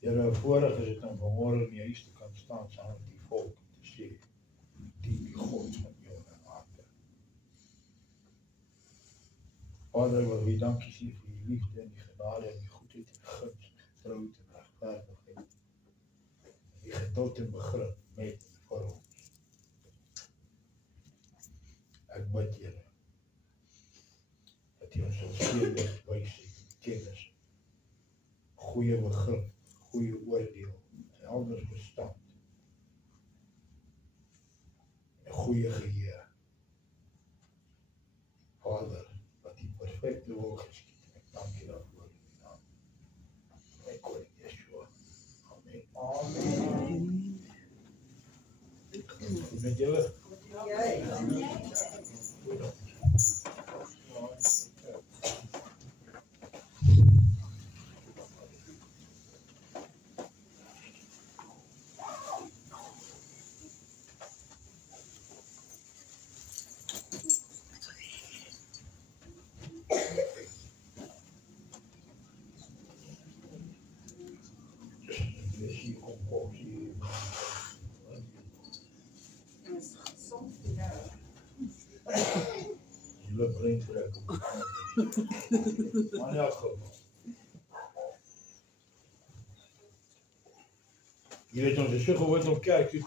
Here, voordat is het dan vanmorgen in die huis te kan staan saam met die volk te sê, die God van jou en harte. Vader, wil wie dankie sê vir die liefde en die genade en die goedheid en guns, getrouheid en regverdigheid. Die geduld en begrip met en vir ons. Ek bid, Here, dat U ons sal seën met wysheid en kennis, goeie begrip, goeie oordeel, helder verstand, en goeie geheue. Vader, wat die perfecte wil geskied, en ek dank U daarvoor in die naam van my koning Yeshua. Amen. Amen. Goed met julle? Julle brein trek op die kant. Maar in elk geval. Jy weet ons is so gewoond om kerk toe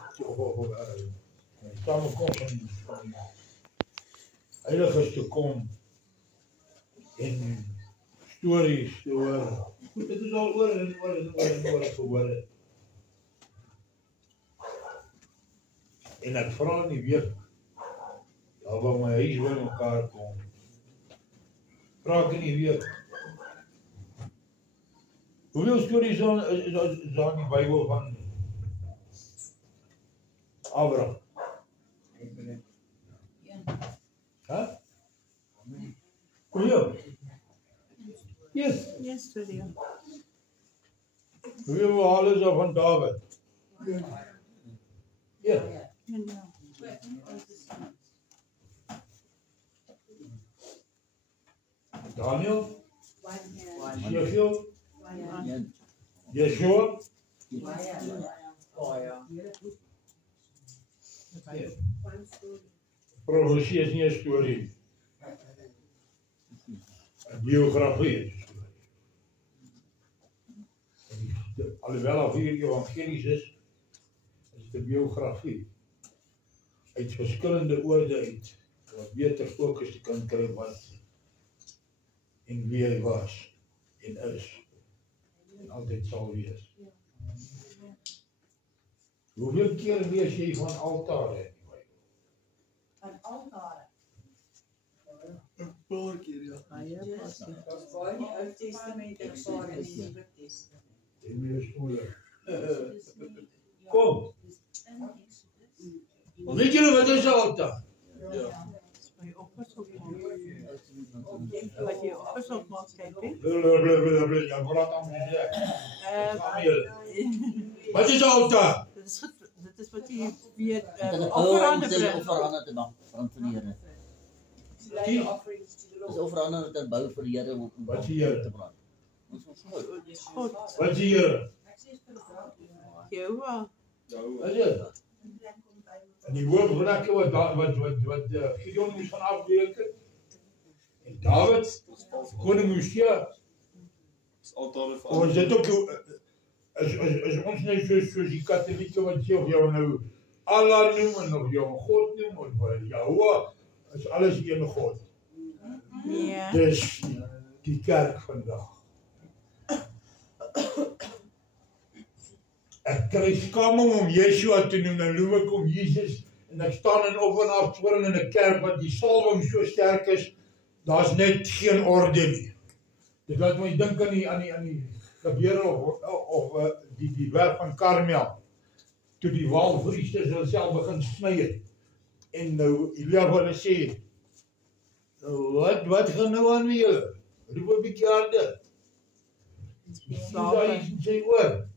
samenkomst van die heiliges te kom en stories te hoor. Goed, dit is al oor en gehoor het. En ek vra in die week, daar waar my huis by mekaar kom, vra ek in die week, hoeveel stories is daar in die Bybel van Abraham? Huh? Hoeveel? Yes. Yes, video. Hoeveel verhaal is daar van David? Ja. Daniel? Jechiel? Yeshua? Profesie is nie 'n storie. 'n biografie is 'n storie. Alhoewel daar 4 evangelies is dit 'n biografie. Uit verskillende oorde uit, wat beter fokus te kan kry wat en wie hy was en is en altyd sal wees. Hoeveel keer lees jy van altare in die Bybel? Van altare? 'n paar keer, ja. Dat is baie in die Ou Testament en 'n paar in die Nuwe Testament. En meer moeilik. Kom. Weet julle wat is 'n altaar? Ja. Wat jy opgesoek maak, kyk hè? Ja, praat aan my sê. Wat is 'n altaar? Dit is wat jy weet, offerande te maak van die Here. Like offerings to the Dis Lord. offerande te bou vir die Here om Wat is die Here? te brand. Ons was goed. God, Wat is die Here? Jehovah. Wat is dit? En die hoofvlakke wat Gideon moes van afbreken. En David, koning Mosia. Dis altare vir Ons dit ook is ons net soos die katholieke wat sê of jou nou Allah noem en of jou God noem of Jehovah, is alles een God. Ja. Dis die kerk vandag. Ek kry skaming om Yeshua te noem, dan noem ek om Jesus en ek staan in op en af toring in 'n kerk wat die salwing so sterk is, daar's net geen orde nie. Dit laat my dink aan die gebeure of die werk van Karmel, toe die walpriesters hulle self begin sny het. En nou Elia wil sê, wat gaan nou aan met julle? Roep 'n bietjie harder. Miskien sê oor.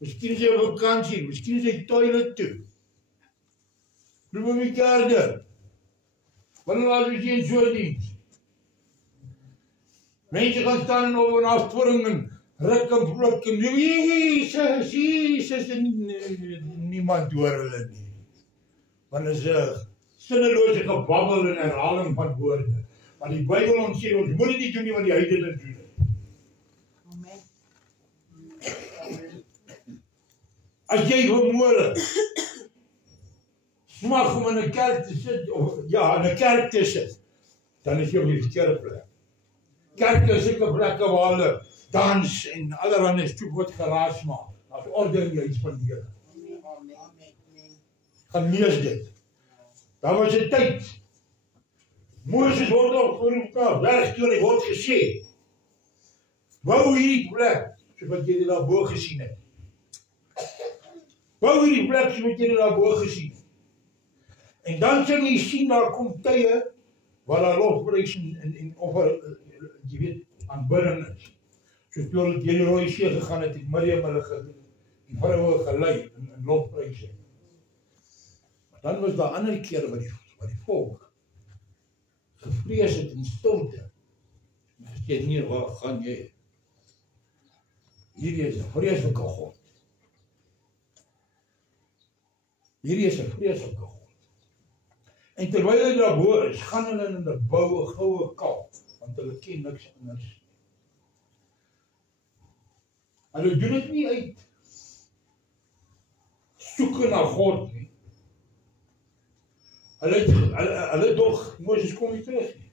Miskien is jy op vakansie, miskien is jy toilet toe. Roep 'n bietjie harder. Wanneer laat jy in so 'n diens? Mense gaan staan in op en af toring ruk en pluk en Jesus en niemand hoor hulle nie. Want is 'n sinnelose gebabbel en herhaling van woorde. Maar die Bybel ons sê, ons moet dit nie doen nie, want die heidene doen dit. Amen. As jy vermoere smag om in 'n kerk te sit, of ja, in 'n kerk te sit, dan is jy op die verkeerde plek. Kerk is sulke plekke waar hulle dans en allerhande stoep word geraas maak. Daar's orde in die huis van die Here. Gaan lees dit. Daar was 'n tyd. Moses word opgeroep na berg toe en hy word gesê, bou hierdie plek, soos wat jy daar bo gesien het. Bou hierdie plek soos wat jy daar bo gesien het. En dan sal jy sien, daar kom tye, waar daar lofprys en offer, jy weet, aanbidding is. Soos toe hulle deur die Rooi See gegaan het, het Miriam hulle die vroue gelei in lofpryse. Maar dan was daar ander kere wat die volk gevrees het in stilte. Maar sê nie, waar gaan jy? Hierdie is 'n vreeslike God. Hierdie is 'n vreeslike God. En terwyl hulle daarbo is, gaan hulle in 'n bou 'n goue kalf, want hulle ken niks anders. Hulle doen dit nie uit soeke na God nie. Hulle dog, Moses kom nie terug nie.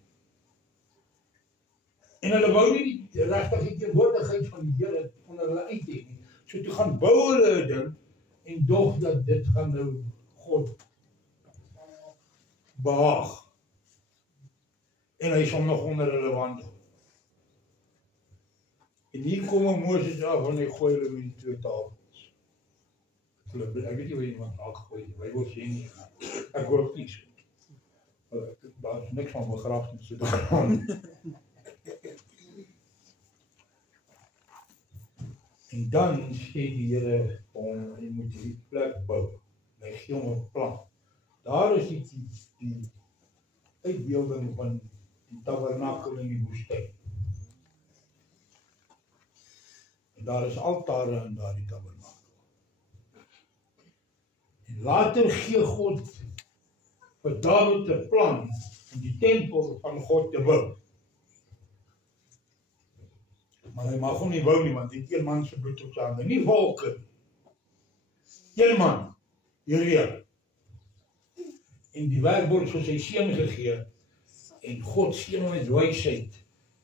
En hulle wou nie die regtig teenwoordigheid van die Here onder hulle uit hê nie. So toe gaan bou hulle 'n ding en dog dat dit gaan nou God behaag. En hy sal nog onder hulle wandel. En hier kom Moses af en hy gooi hulle met die 2 tafels. Ek weet nie hoe iemand aangegooi het, Bybel sê nie. Ek hoop nie so. Daar is niks van begrafenis te doen. En dan sê die Here hom, jy moet hierdie plek bou. Hy gee hom 'n plan. Daar is die uitbeelding van die tabernakel in die woestyn. En daar is altare in daardie tabernakel. En later gee God vir Dawid 'n plan om die tempel van God te bou. Maar hy mag hom nie bou nie, want dit een man se bloed op sy hande, nie volke. Een man, Uria. En die werk word vir sy seun gegee, en God seën hom met wysheid.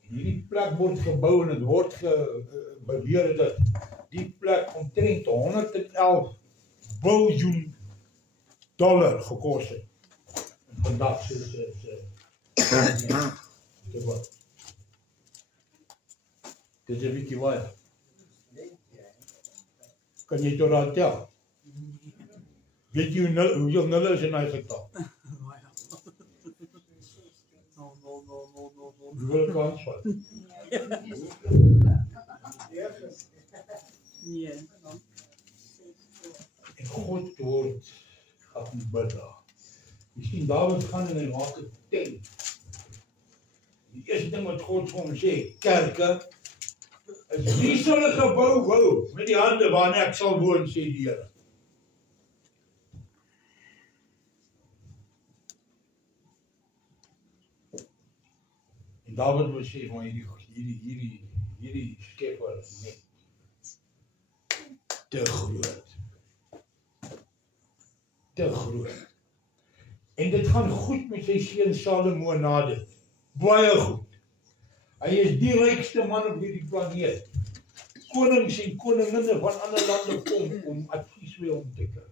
En hierdie plek word gebou en dit word beweer dat die plek omtrent $111 biljoen gekos het. En vandag se dit is 'n bietjie baie. Kan jy tot daar tel? Weet jy hoeveel nulle is in daai getal? Hoeveel kans wat? Ja. En God word aanbid daar. Jy sien, Dawid gaan en hy maak 'n tent. Die eerste ding wat God vir hom sê, kerke, is nie sal 'n gebou bou met die hande waarin ek sal woon, sê die Here. En Dawid wil sê van hierdie skepper is net te groot. Te groot. En dit gaan goed met sy seun Salomo na dit. Baie goed. Hy is die rykste man op hierdie planeet. Konings en koninginne van ander lande kom om advies by hom te kry.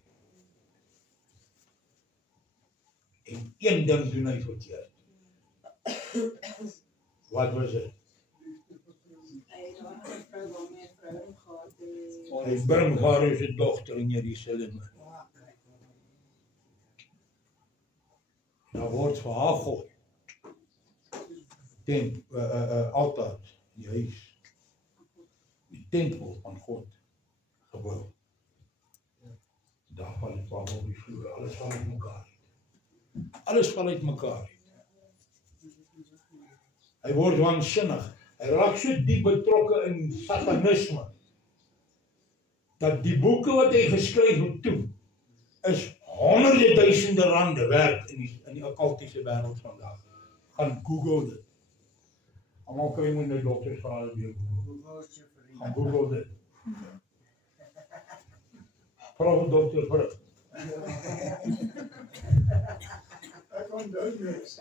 En een ding doen hy verkeerd. Wat was dit? Hy bring haar sy dogter in Jerusalem. Daar word vir haar God altaar in die huis, die tempel van God gebou. Daar val die paal op die vloer, alles val uit mekaar. Alles val uit mekaar. Hy word waansinnig. Hy raak so diep betrokke in satanisme, dat die boeke wat hy geskryf het toe, is honderde duisende rande werd in die okkultiese wêreld vandag. Gaan Google dit. Almal kan jy moet nou doktersgrade weer Google. Gaan Google dit. Vra vir dokter vir. Ek onthou niks.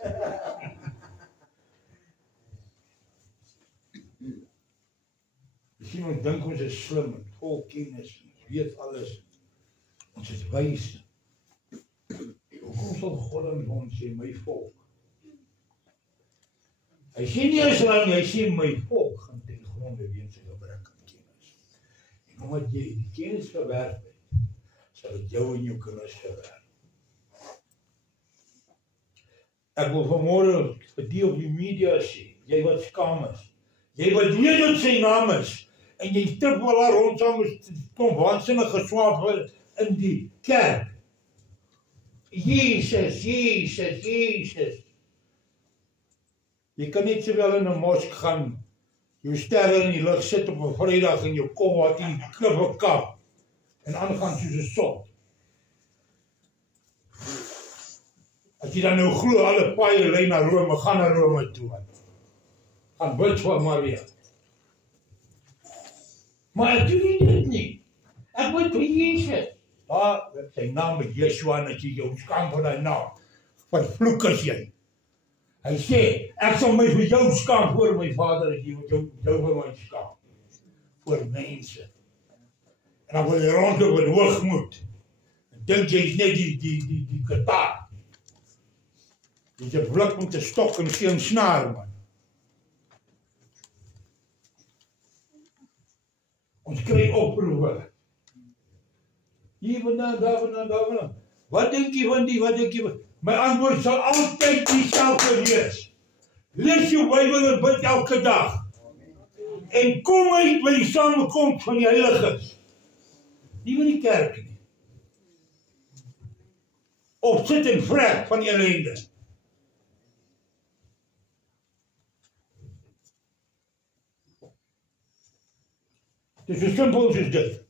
Misschien ons dink ons is slim, en vol kennis, ons weet alles, ons is wys. Hoekom sal God aan ons sê, my volk? Hy sê nie Israel, hy sê my volk gaan ten gronde weens sy gebrek aan kennis. En omdat jy die kennis verwerp het, sal dit jou en jou kinders verwerp. Ek wil vanmorgen vir die op die media sê, jy wat skaam is, jy wat weet wat sy naam is, en jy trip wel daar rond saam met kom waansinnige swaap in die kerk. Jesus, Jesus, Jesus. Jy kan net sowel in 'n mosk gaan, jou sterre in die lug sit op 'n Vrydag en jou kop wat in die klippe kap en aangaan soos 'n sot. As jy dan nou glo alle paaie lei na Rome, gaan na Rome toe. Gaan bid vir Maria. Maar ek doen nie dit nie. Ek bid vir Jesus. Sy naam is Yeshua en as jy jou skaam vir die naam, vervloek is jy. Hy sê, ek sal my vir jou skaam voor my Vader, as jy jou vir my skaam. Voor mense. En dan wil jy rondloop met hoogmoed. En dink jy is net die kataar. Jy is 'n blik met 'n stok en geen snaar, man. Ons kry oproepe. Hier vandaan, daar vandaan, daar vandaan. Wat dink jy van die, wat dink jy van? My antwoord sal altyd dieselfde wees. Lees jou Bybel en bid elke dag. En kom uit by die samekoms van die heiliges. Nie van die kerk nie. Of sit en vrek van die ellende. Dit is so simpel soos dit.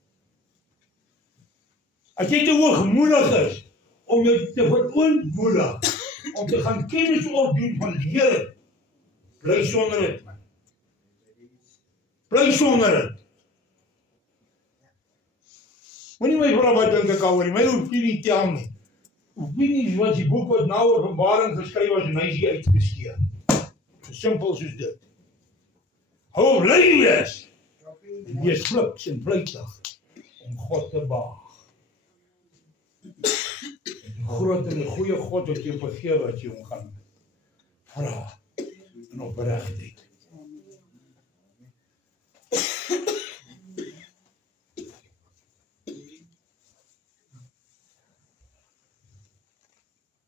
As jy te hoogmoedig is, om jou te verootmoedig, om te gaan kennis opdoen van die Here, bly sonder dit, man. Bly sonder dit. Moenie my vra wat dink ek oor nie, my hoef nie tel nie. Hoef nie wat die boek wat nou Openbaring geskryf was en hy is hier uitgesteek. So simpel soos dit. Hou bly wees. En wees fliks en vlytig om God te behaag. Die groot en die goeie God wat jou vergewe, wat jy hom gaan vra in opregtheid.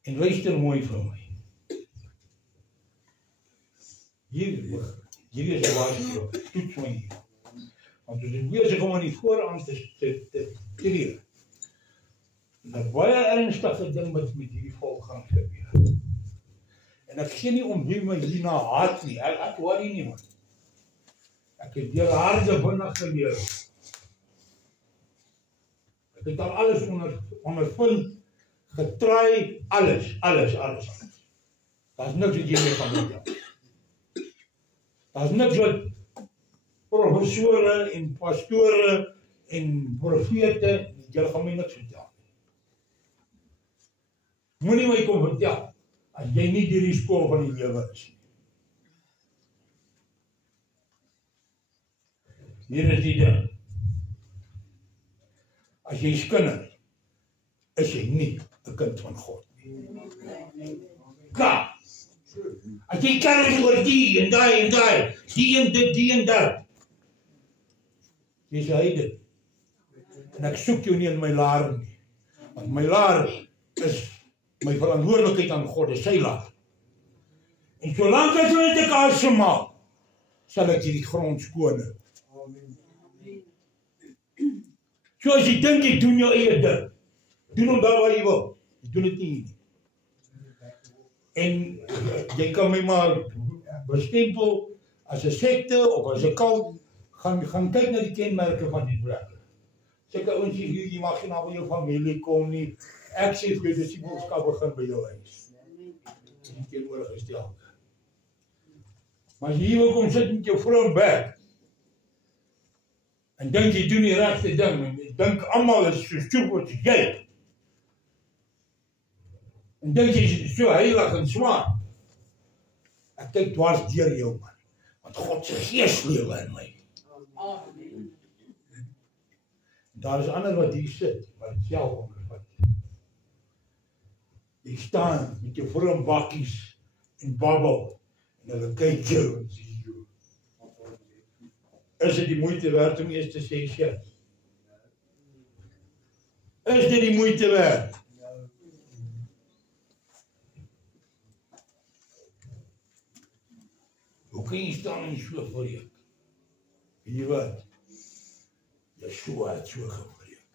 En luister mooi vir my. Hier is waarskuwing, toets my hier. Want ons is besig om aan die voorhand te tree. En baie ernstige ding wat met hierdie volk gaan gebeur. En ek gee nie om wie my hierna haat nie, ek worry nie, man. Ek het deur harde vinnig geleer. Ek het al alles ondervind, getry, alles. Daar's niks wat jy mee kan doen. Daar's niks wat professore en pastore en profete, jy gaan my niks vertel. Moenie my kom vertel, as jy nie die skool van die lewe is nie. Hier is die ding. As jy is kinders, is jy nie 'n kind van God nie. Klaar. As jy kinders oor die en die, die en dit, die en dat. Jy is heiden. En ek soek jou nie in my laar nie. Want my laar is my verantwoordelikheid aan God, is sy laar. En solank as jy dit asemhaal, sal ek die grond skoon hou. So as jy dink jy doen jou eie ding, doen hom daar waar jy wil. Jy doen dit nie hier nie. En jy kan my maar bestempel as 'n sekte of as 'n kult, gaan kyk na die kenmerke van die plekke. Seker ouens jy mag nie na by jou familie kom nie. Ek sê vir jou, dis die boodskap begin by jou huis. Die teenoorgestelde. Maar as jy hier kom sit met jou vrou in bed, en dink jy doen die regte ding, en jy dink almal is so stupid as jy, en dink jy is so heilig en swaar, ek kyk dwars deur jou man, want God se gees lewe in my. Amen. Daar is ander wat hier sit, wat het self ondervat. Jy staan met jou vrou in bakkies en babbel, en hulle kyk jou en sê jou. Is dit die moeite werd om eers te sê, shit? Is dit die moeite werd? Hoe kan jy staan en so gebreek? Weet jy wat? Yeshua het so gebreek.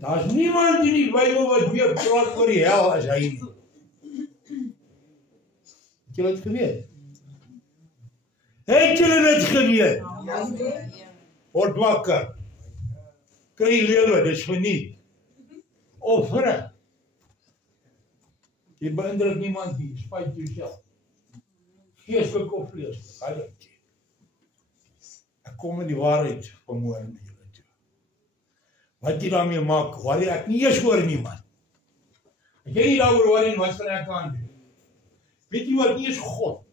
Daar's niemand in die Bybel wat weer praat oor die hel as hy nie. Het julle dit geweet? Het julle dit geweet? Word wakker. Kry lewe, dis verniet. Offer. Jy beïndruk niemand nie, spyt jouself. Geestelik of vleeslik, heilig. Ek kom in die waarheid vanmôre met julle toe. Wat jy daarmee maak, worry ek nie eers oor niemand. As jy nie daaroor worry nie, wat sal ek aan doen? Weet jy wat, nie eens God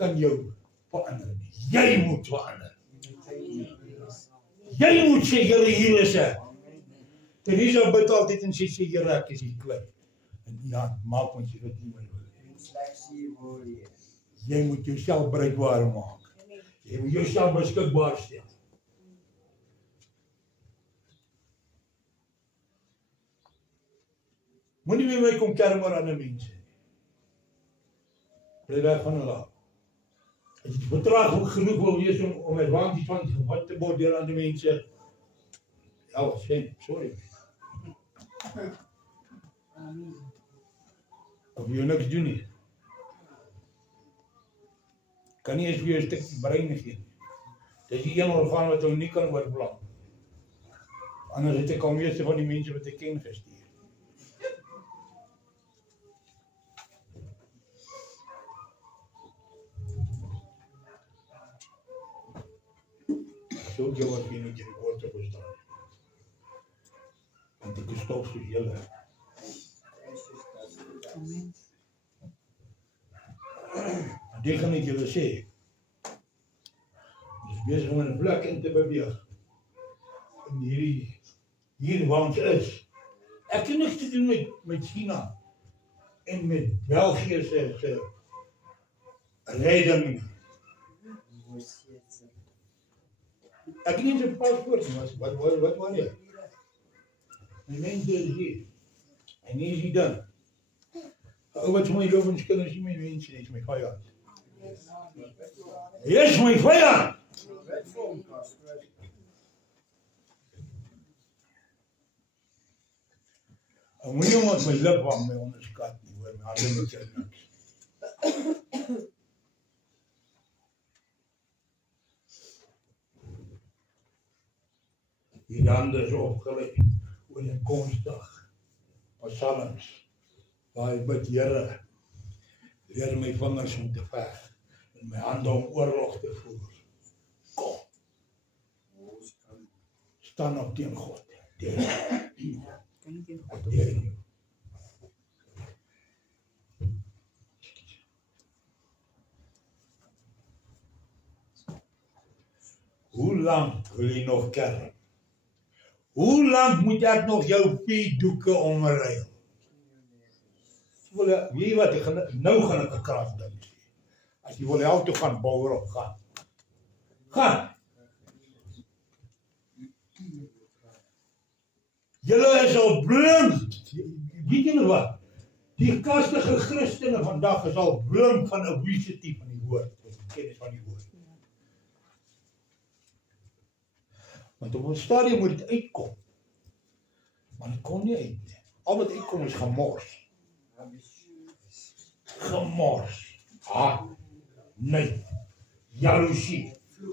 kan jou verander nie. Jy moet verander. Jy moet sê, Here, hier is ek. Teresa bid altyd en sê, Here, ek is hier klein. En ja, maak ons dit nie my wil. Jy moet jouself bruikbaar maak. Jy moet jouself beskikbaar stel. Moenie met my kom kerm oor ander mense nie. Bly weg van hulle af. As jy vertraag genoeg wil wees om advantage van gevat te word deur ander mense, ja, sê, sorry. Of jy niks doen nie. Kan nie eens vir jou 'n stukkie brein gee nie. Dis die een orgaan wat hom nie kan oorplan. Anders het ek al meeste van die mense wat ek ken gestuur. So jy wat jy nie die woord te verstaan. Want ek is stof soos julle. Amen. Dit gaan ek julle sê. Ons is besig om in 'n plek in te beweeg. En hier waar ons is. Ek het niks te doen met China en met België se redding. Ek het nie eens 'n paspoort nie, wat wanneer? Die mense is hier. En hier is die ding. Ou wat my loof en skil is nie my mense nie, is my vyand. Yes, my vyand! Ek moet nie omdat my lip aan my onderskat nie, hoor, my hande moet jy niks. Die hande is opgelê, ooreenkomstig, psalms, waar ek bid, Here, leer my vingers om te veg, en my hande om oorlog te voer. Kom, staan op teen God, teen jou. Hoe lang wil jy nog kerm? Hoe lang moet ek nog jou doeke omruil? Weet jy wat, nou gaan ek 'n kragding sê. As jy wil hel toe gaan, bouwer op, gaan. Gaan! Julle is al blind. Weet julle wat? Die kastige Christene vandag is al blind van 'n obesity van die woord, kennis van die woord. Want op 'n stadium moet dit uitkom. Maar dit kom nie uit nie. Al wat uitkom is gemors. Gemors. Nee. jaloesie,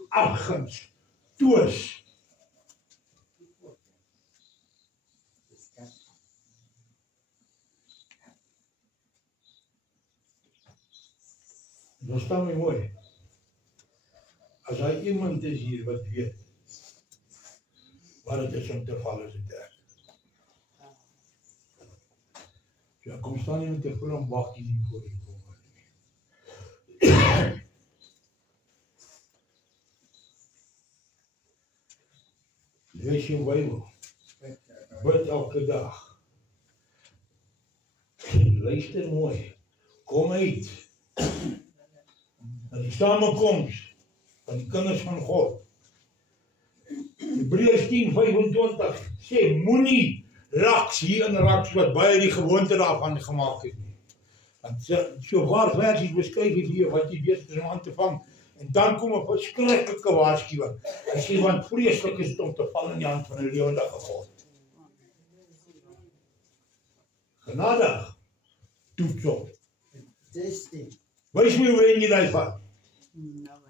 afguns, toos. Dat staan my mooi. As hy iemand is hier wat weet wat het is om te val as dit erg. So, kom staan jy met die film wacht jy nie voor die kom. Lees jou Bybel. Bid elke dag. Luister mooi. Kom uit. Na die samenkomst van die kinders van God. Hebreërs 10:25 sê, moenie raks hier in raks wat baie die gewoonte daarvan gemaak het nie. Want so waar versies beskryf het hier wat jy weet is om aan te vang. En dan kom 'n verskriklike waarskuwing. Hy sê, want vreeslik is dit om te val in die hand van 'n lewendige God. Genadig. Toets op. Wys my hoe en jy daai vat. No way.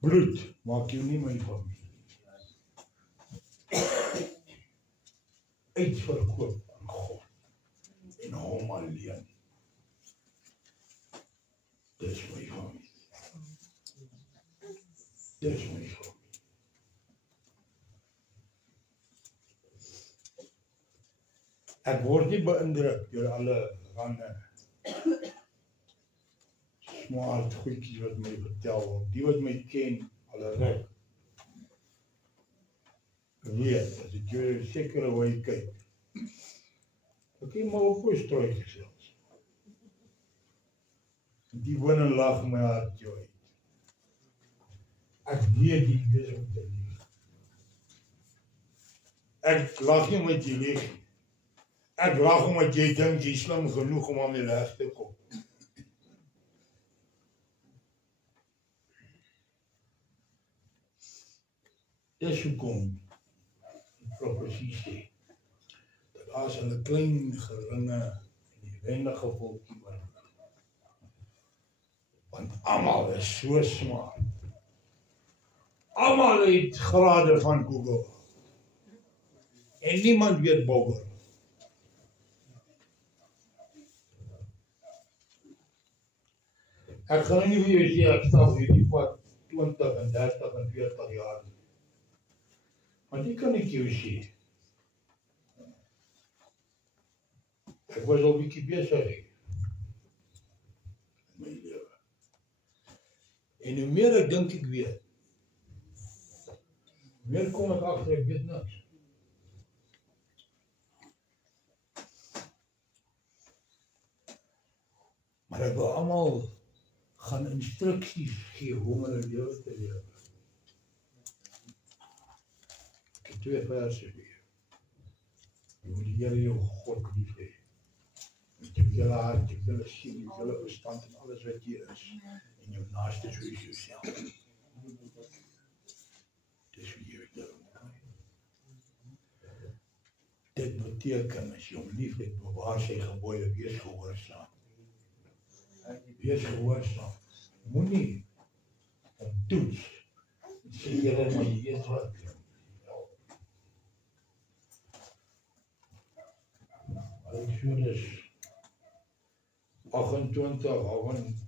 Bloed maak jou nie my familie. Uitverkoop aan God en hom alleen. Dis my familie. Dis my familie. Ek word nie beïndruk deur alle rande smaart goedjies wat my vertel word. Die wat my ken, alle reg. Weet, as ek jou sekere wy kyk. Ek het maar op my strooi gesels. Die woon en lag my hart jou uit. Ek weet die is om te lieg. Ek lag nie met jy lieg. Ek lag omdat jy dink jy slim genoeg om aan die reg te kom. Dis hoekom die profesie sê, dat as hulle klein, geringe en die wendige volkie word, want almal is so smaak. Almal het grade van Google. En niemand weet bogger. Ek gaan nie vir jou sê, ek stap hierdie pad 20 en 30 en 40 jaar. Maar die kan ek jou sê. Ek was al bietjie besig in my lewe. En hoe meer ek dink ek weet, hoe meer kom ek agter ek weet niks. Maar ek wil almal gaan instruksies gee hoe om hulle lewe te lewe. Ek het 2 verse vir jou. Jy moet die Here jou God lief hê. Met jou hele hart, jou hele siel, jou hele verstand en alles wat jy is. En jou naaste soos jouself. Dis wie jy lewe. Dit beteken as jy hom lief het, bewaar sy gebooie, wees gehoorsaam. Wees gehoorsaam. Moenie om toets. Sê Here, maar jy weet wat. Exodus 28,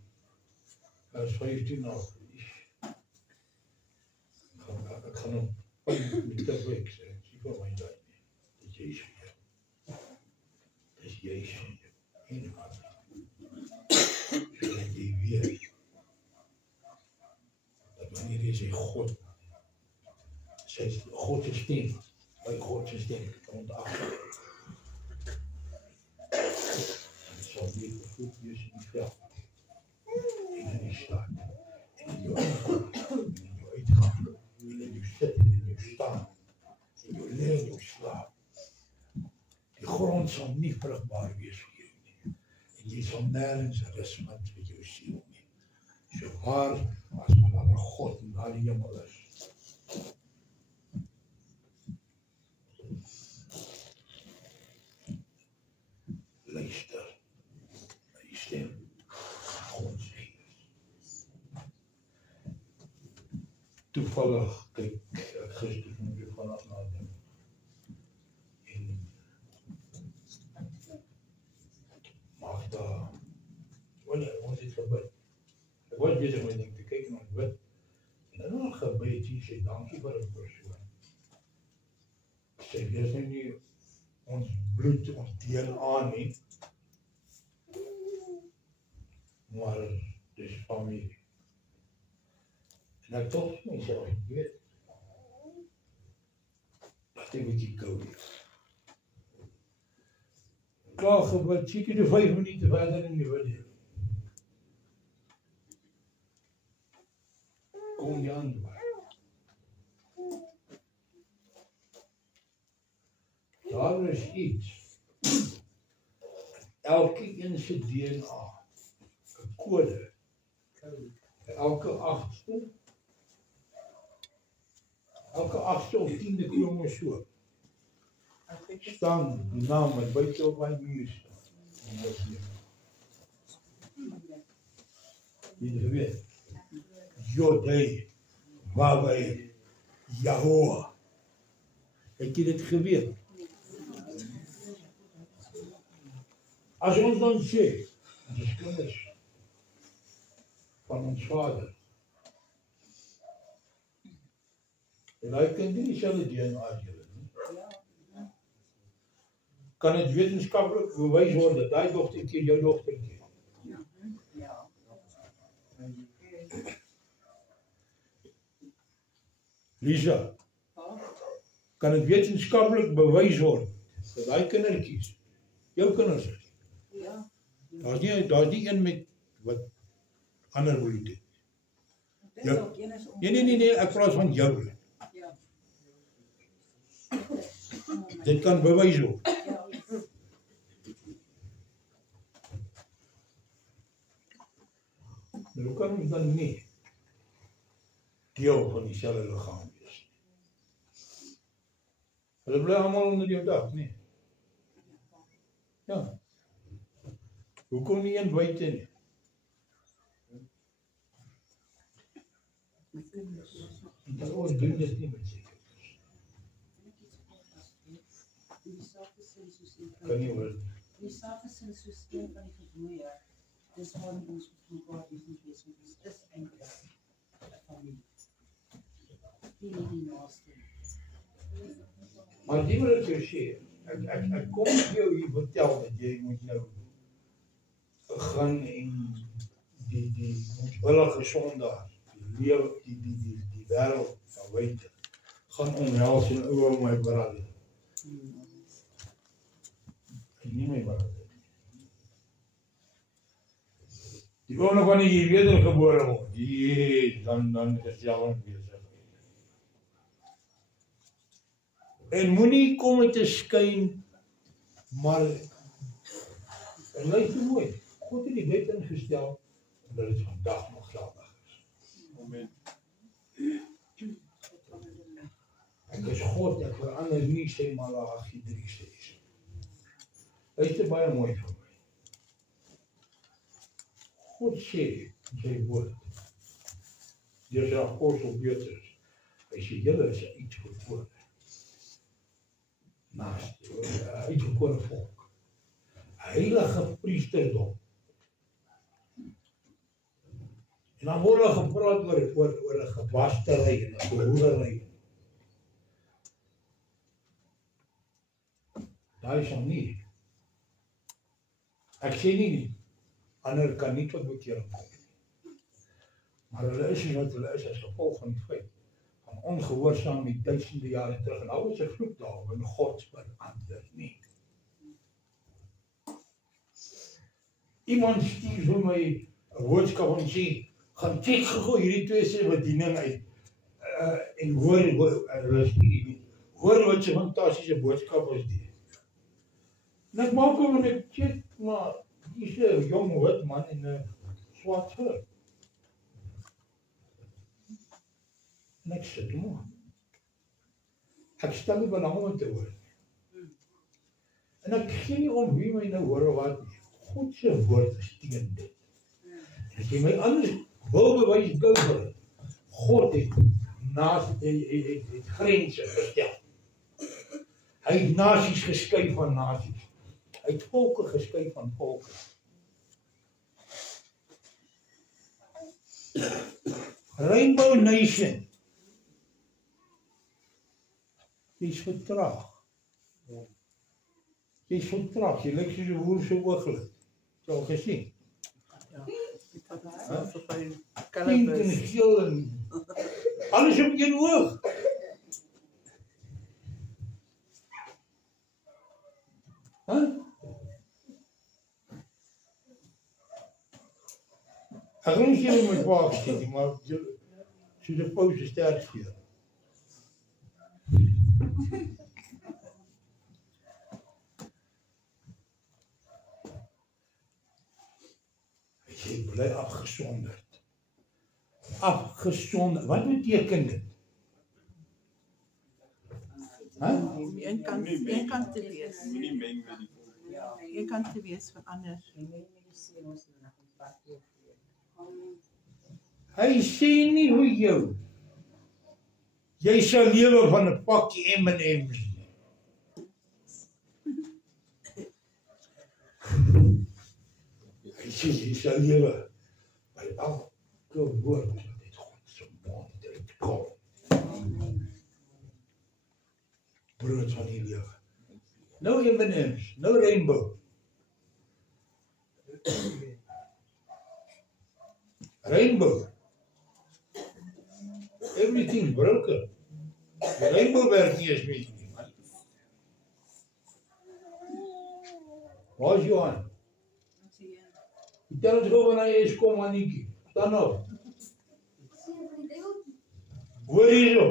vers 15 af. Ek gaan hom met die week sê, ek sê vir my daai nie. Dit is vir jou. Dit is Jezus. En wat. Zodat jy weet, dat wanneer jy sê God se stem, by God se stem, ontagter. Sal jy goed wees in die veld, en in die stad, en in jou aankom, en in jou uitgang, en in jou sit, en in jou staan, en jou lê en jou slaap. Die grond sal nie vrugbaar wees vir jou nie, en jy sal nêrens rus vind vir jou siel nie. So waar, as maar daar 'n God in die hemel is, luister. Die stem. God se gees. Toevallig kyk ek gister van so vanaf na ding. En Magda, wanneer ons het gebid. Ek was besig met ding te kyk en ons bid. En dan nog gebid, jy sê dankie vir 'n persoon. Sê dis nie ons bloed, ons DNA nie. Maar dis familie. En ek tog myself, jy weet, dat ek met die kou is. Klaar gebid, seker die 5 minute verder in die video. Kom die antwoord. Daar is iets. Elke een se DNA, 'n kode. Elke 8ste of 10de kromosoom staan die naam wat buite op my muur staan. Jy het geweet. Jodei, Wabai, Yahweh. Het jy dit geweet? As ons dan sê, ons is kinders van ons Vader. En hy kan nie dieselfde DNA as julle nie. Kan dit wetenskaplik bewys word dat daai dogtertjie jou dogtertjie? Ja. Lisa, kan dit wetenskaplik bewys word dat daai kindertjies jou kinders is? Ja. Daar's nie een met wat ander bloed het. Dit ook een is om. Nee, ek praat van jou. Ja. Dit kan bewys word. Ja. Hoe kan ons dan nie deel van dieselfde liggaam wees? Hulle bly almal onder jou dak, nee. Ja. Hoekom nie een buite nie? Dat ons doen dit nie met seker. Kan nie hoor. Die saak is in soos een van die gebooie, dis waarom ons met mekaar nie wees, want ons is eintlik 'n familie. Die nie die naaste. Maar die wil ek jou sê, ek kom jou hier vertel dat jy moet nou gaan en die willige sondaar, die lewe, die wêreld van buite, gaan omhels en oor my brother. Nie my brother. Die oomblik wanneer jy wedergebore word, dan is jy al besig. En moenie kom met 'n skyn, maar luister mooi. God het die wet ingestel omdat dit vandag nog geldig is. Amen. Ek is God, ek verander nie sê Malagi 3:6. Luister baie mooi vir my. God sê in sy woord, deur sy apostel Petrus, hy sê julle is uitverkore. Uitverkore volk. Heilige priesterdom. En dan word gepraat oor 'n gewastery en 'n behoedery. Daai is hom nie. Ek sê nie ander kan nie tot bekering kom nie. Maar hulle is nie wat hulle is as gevolg van die feit van ongehoorsaamheid duisende jare terug. En nou is 'n vloek daar, en God verander nie. Iemand stuur vir my 'n boodskap en sê, gaan check gou hierdie twee se bediening uit. En hoor wat se fantasiese boodskap is die. En ek maak hom en ek check, maar hier's 'n jong wit man en 'n swart vrou. En ek sit hom aan. Ek stel nie belang om te hoor. En ek gee nie om wie my nou hoor of wat nie. God se woord is teen dit. As jy my anders wil bewys Google, God het grense gestel. Hy het nasies geskei van nasies. Hy het volke geskei van volke. Rainbow Nation. Jy's vertraag. Jy's vertraag. Jy lyk soos 'n hoer se ooglid. Het jy al gesien? Pink en geel en alles op een oog. Ek wil nie julle moet waak sien nie, maar soos 'n pouse sterk gee. Jy bly afgesonderd. Afgesonderd. Wat beteken dit? Om een kant te wees. Een kant te wees van ander. Hy sê nie hoe jou. Jy sal lewe van 'n pakkie M&M's. Hy sê jy sal lewe by elke woord wat uit God se mond uitkom. Brood van die lewe. No M&M's, no rainbow. Rainbow. Everything's broken. The rainbow werk nie eens meer nie, man. Waar is Johan? Vertel ons gou wanneer hy is, kom Anniekie. Staan op. Hoor hierso.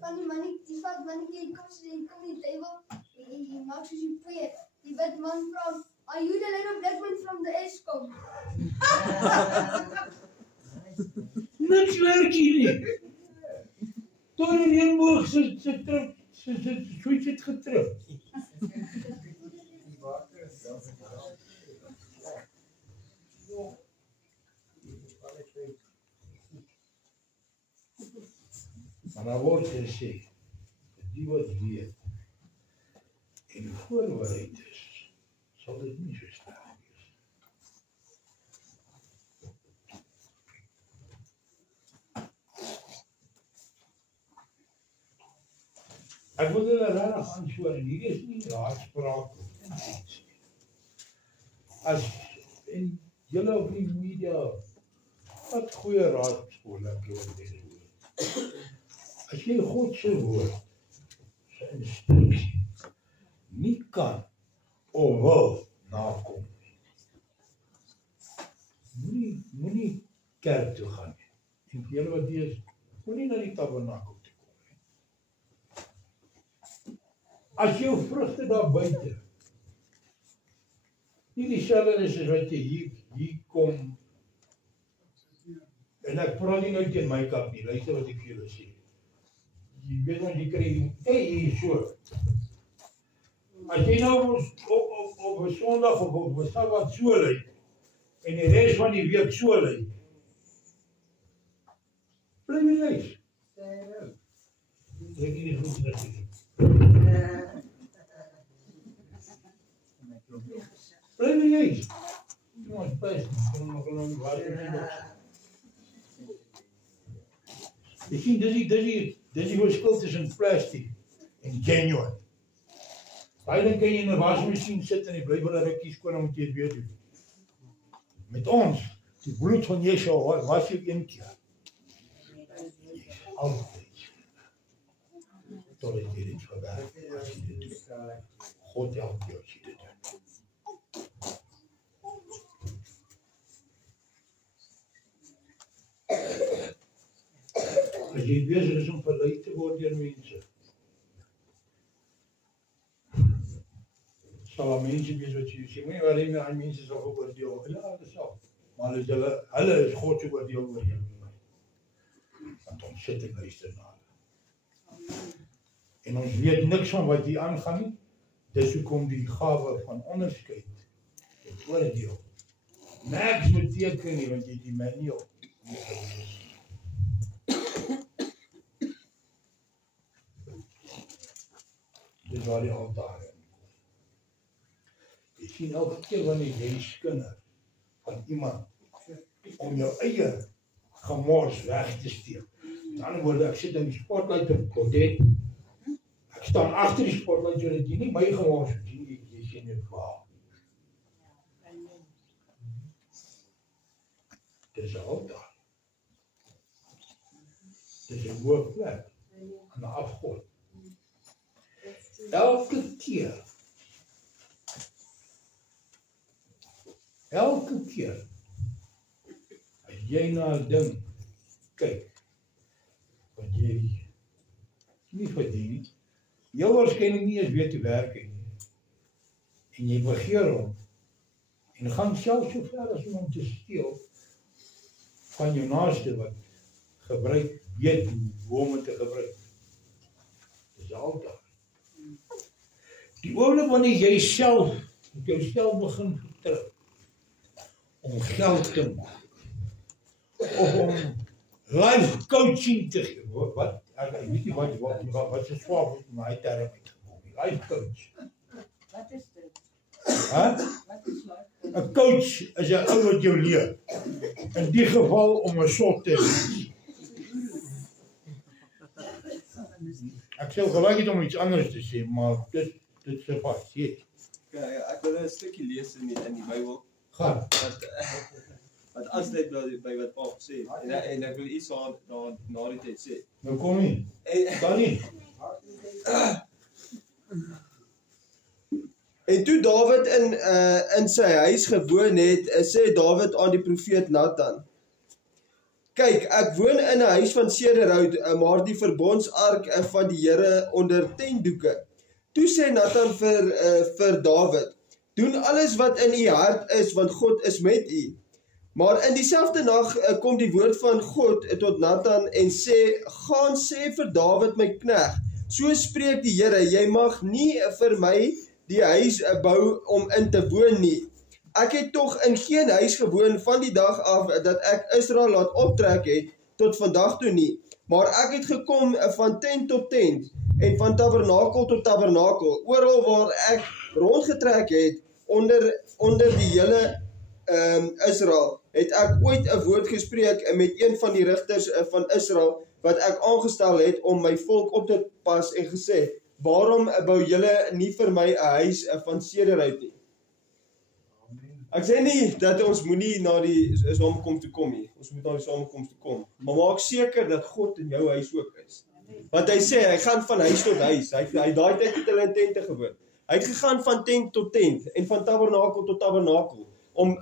Van die mannetjie, die vat mannetjie, kom die duiwel, die maak soos die poeie. Die wit man vra, are you the little black man from the Eskom? Niks werk hier nie. Tot in reënboog se trip, soos het getrip. Maar daar word gesê, die wat weet en voorbereid is, sal dit nie so sleg wees. Ek wil julle regtig antwoord en hier is nie raadspraak of iets nie. As en julle op die media wat goeie raadspole ek oor dit hoor. As jy God se woord, sy instruksie, nie kan of wil nakom nie, moenie kerk toe gaan nie. En vir julle wat hier is, moenie na die tabernakel toe kom nie. As jou vrugte daar buite nie dieselfde is as wat jy hier kom, en ek praat nie nou teen my kap nie, luister wat ek vir julle sê. Jy weet wat jy kry, hier so. As jy nou op 'n Sondag of op 'n Sabbat so lyk, en die res van die week so lyk, bly jy huis. Ek nie goed dat jy. Bly jy huis. Ons best, kom nog lang water nie nog. Jy sien, dis die verskil tussen plastic en genuine. Baie dan kan jy in 'n wasmasjien sit en jy bly vir 'n rukkie skoon, dan moet jy dit weer doen. Met ons, die bloed van Yeshua was jy een keer. Altyd. Totdat jy dit verwerk, as jy dit doen. God help jou as jy dit doen. As jy besig is om verleid te word deur mense, sal daar mense wees wat jy sê, moenie waarin die mense sal oordeel, hulle sal, maar hulle is God se oordeel oor jou. Want ons sit en luister na hulle. En ons weet niks van wat hier aangaan nie. Dis hoekom die gawe van onderskeid en oordeel niks beteken nie, want jy het die manual. Dis waar die altaar is. Jy sien elke keer wanneer jy skinder van iemand om jou eie gemors weg te steek. Met ander woorde, ek sit in die spotlight op Godet. Ek staan agter die spotlight sodat jy nie my gemors sien nie, jy sien dit waar. Dis 'n altaar. Dis 'n hoë plek aan 'n afgod. Elke keer as jy na 'n ding kyk wat jy nie verdien nie, jy waarskynlik nie eens weet hoe werk nie, en jy begeer hom en gaan selfs so ver as om hom te steel van jou naaste wat gebruik, weet hoe om het te gebruik. Dis altaar. Die oomblik wanneer jy self met jouself begin vertrou om geld te maak of om life coaching te gee. Wat? Ek weet nie wat se swaar met my term uitgekom. Life coach. Wat is dit? Wat? Wat is life? 'n coach is 'n ou wat jou leer. In die geval om 'n sot te wees. Ek sou gelyk het om iets anders te sê, maar dit se vas. Sê. Ek wil 'n stukkie lees in die Bybel Gaan. wat aansluit by wat Paul gesê het. En ek wil iets na die tyd sê. Nou kom nie. Kan nie. En toe Dawid in sy huis gewoon het, sê Dawid aan die profeet Nathan: Kyk, ek woon in 'n huis van sederhout, maar die verbondsark van die Here onder tentdoeke. Toe sê Nathan vir Dawid: Doen alles wat in u hart is, want God is met u. Maar in dieselfde nag kom die woord van God tot Nathan en sê: Gaan sê vir Dawid my knegt, so spreek die Here, jy mag nie vir my die huis bou om in te woon nie. Ek het tog in geen huis gewoon van die dag af dat ek Israel laat optrek het tot vandag toe nie. Maar ek het gekom van tent tot tent en van tabernakel tot tabernakel. Oral waar ek rondgetrek het onder die hele Israel, het ek ooit 'n woord gespreek met een van die rigters van Israel wat ek aangestel het om my volk op te pas en gesê: Waarom bou julle nie vir my 'n huis van sederhout nie? Ek sê nie dat ons moenie na die samekoms toe kom nie. Ons moet na die samekoms toe kom. Maar maak seker dat God in jou huis ook is. Want hy sê, hy gaan van huis tot huis. Hy daai tyd het hulle in tente gewoon. Hy het gegaan van tent tot tent en van tabernakel tot tabernakel om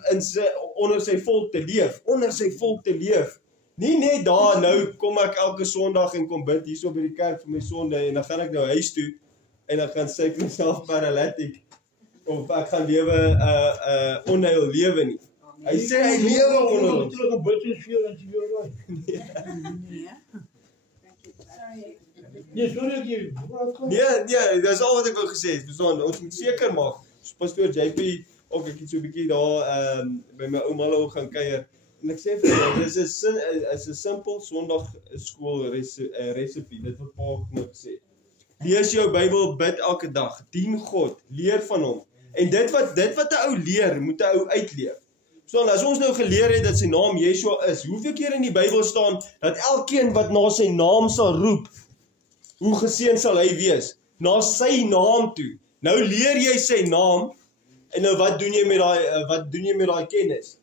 onder sy volk te leef. Onder sy volk te leef. Nie net daar, nou kom ek elke Sondag en kom bid hierso by die kerk vir my sonde en dan gaan ek nou huis toe en dan gaan sê ek myself paralytic of ek gaan lewe onheil lewe nie. Hy sê hy lewe onheil. Nee, sorry ek jy. Nee, dis al wat ek wou gesê het. Verstaan, ons moet seker maak. Pastoor JP ook ek het so 'n bietjie daar by my ouma hulle gaan kuier. En ek sê vir julle, dis is 'n simpel Sondag skool resepie. Dit wat Paul nou gesê. Lees jou Bybel, bid elke dag, dien God, leer van hom. En dit wat 'n ou leer, moet 'n ou uitleef. So as ons nou geleer het dat sy naam Yeshua is, hoeveel keer in die Bybel staan dat elkeen wat na sy naam sal roep, hoe geseën sal hy wees? Na sy naam toe. Nou leer jy sy naam en nou wat doen jy met daai kennis?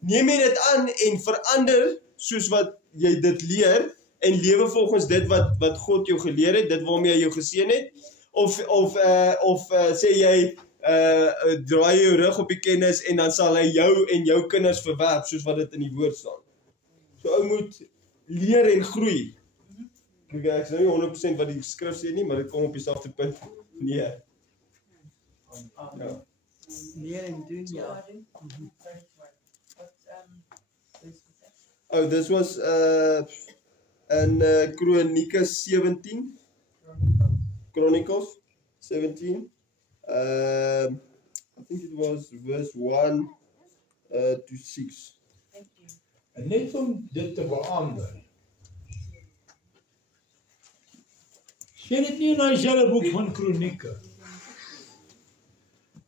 Neem jy dit aan en verander soos wat jy dit leer en lewe volgens dit wat God jou geleer het, dit waarmee hy jou geseën het? Of sê jy draai jou rug op die kennis en dan sal hy jou en jou kinders verwerp soos wat dit in die woord staan. So ou moet leer en groei. Ek sê nie 100% wat die skrif sê nie, maar dit kom op dieselfde punt neer. Ja. Leer en doen, ja. Oh, this was in Kronieke 17. Chronicles 17. I think it was verse 1 to 6. Thank you. En net om dit te beander. Sê dit nie in dieselfde boek van Kronieke.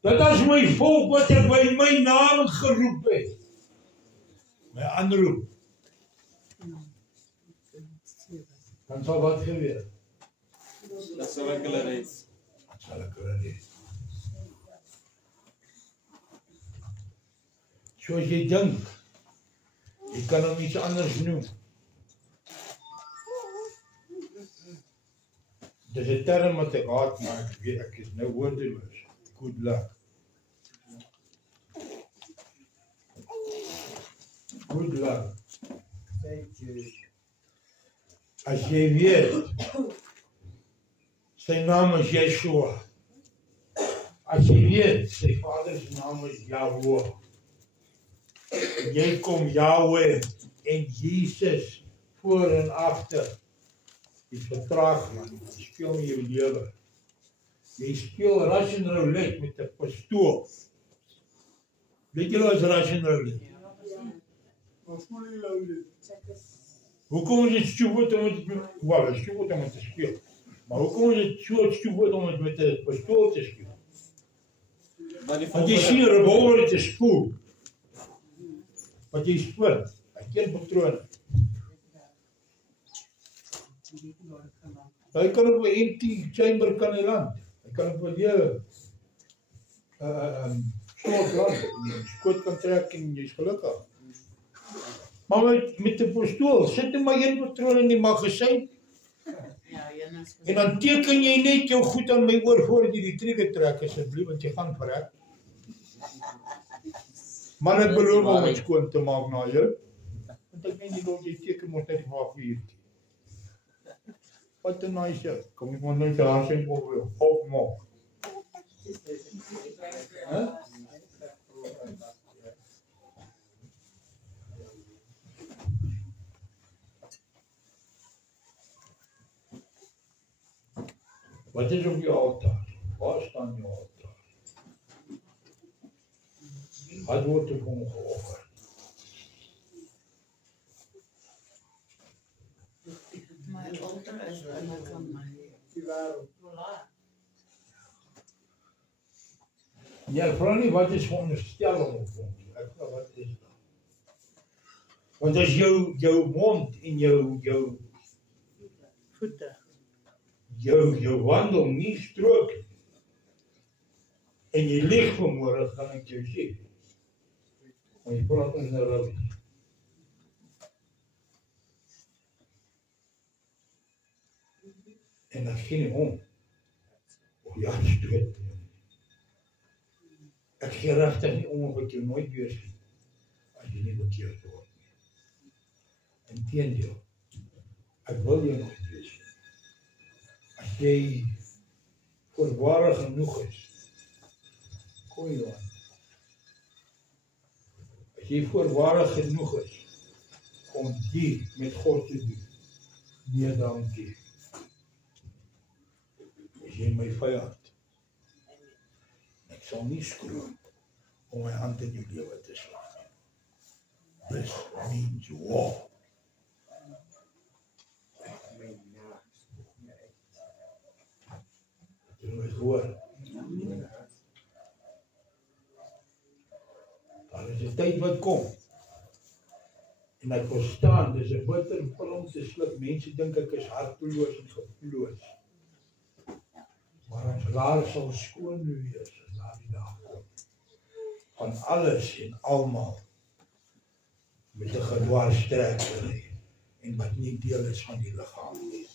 Dat as my volk wat ek by my naam geroep het, my aanroep, dan sal wat gebeur? Dat sal ek hulle red. Dat sal ek hulle red. Soos jy dink, jy kan hom iets anders noem. Dis 'n term wat ek haat, maar ek weet ek is nou woordeloos. Good luck. Good luck. Thank you. As jy weet, sy naam is Yeshua. As jy weet, sy vader se naam is Yahweh. En jy kom Yahweh en Jesus voor en agter. Jy vertraag man, jy speel met jou lewe. Jy speel Russian roulette met 'n pistool. Weet julle wat is Russian roulette? Maar fully loaded. Hoekom is dit stupid om het wel, stupid om het te speel? Maar hoekom is dit so stupid om het met 'n pistool te speel? Want jy sien 'n revolver het 'n spoel. Wat jy spit, hy geen patrone. Hy kan op 'n empty chamber kan hy land. Hy kan op 'n leë slot land. Jy skoot kan trek en jy's gelukkig. Maar met 'n pistool, sit net maar een patroon in die magasyn. En dan teken jy net jou goed aan my oor voordat jy die trigger trek asseblief, want jy gaan verrek. Maar ek beloof om dit skoon te maak na jou. Want ek meen nie dat jy teken moet net maak vir hierdie. Wat 'n nice. Kom ek moet net daar sien opmaak. Hæ? Wat is op jou altaar? Waar staan jou altaar? Wat word er hom geoffer? My altaar is binne kan my. Die wêreld. Ja, vra nie wat is veronderstel om te doen. Ek vra wat is dat? Want as jou mond en jou voete. Jou wandel nie strook en jy lieg vanmôre, gaan ek jou sê. Maar jy praat in 'n rubbish. En dan sien jy hom. O ja, stoot. Ek gee regtig nie om wat jy nooit weer sien. As jy nie bekeerd word nie. Inteendeel, ek wil jou nooit weer sien. As jy voorwaardig genoeg is, kom jy dan. As jy voorwaardig genoeg is, om die met God te doen, nee dankie. As jy my vyand, ek sal nie skroom om my hand in jou lewe te slaan. This means war. Jy moet hoor. Daar is 'n tyd wat kom. En ek verstaan, dis 'n bitter pil om te sluk. Mense dink ek is harteloos en gevoelloos. Maar ons laar sal skoon wees as daardie dag kom. Van alles en almal met 'n gedwarsstrekkery en wat nie deel is van die liggaam nie.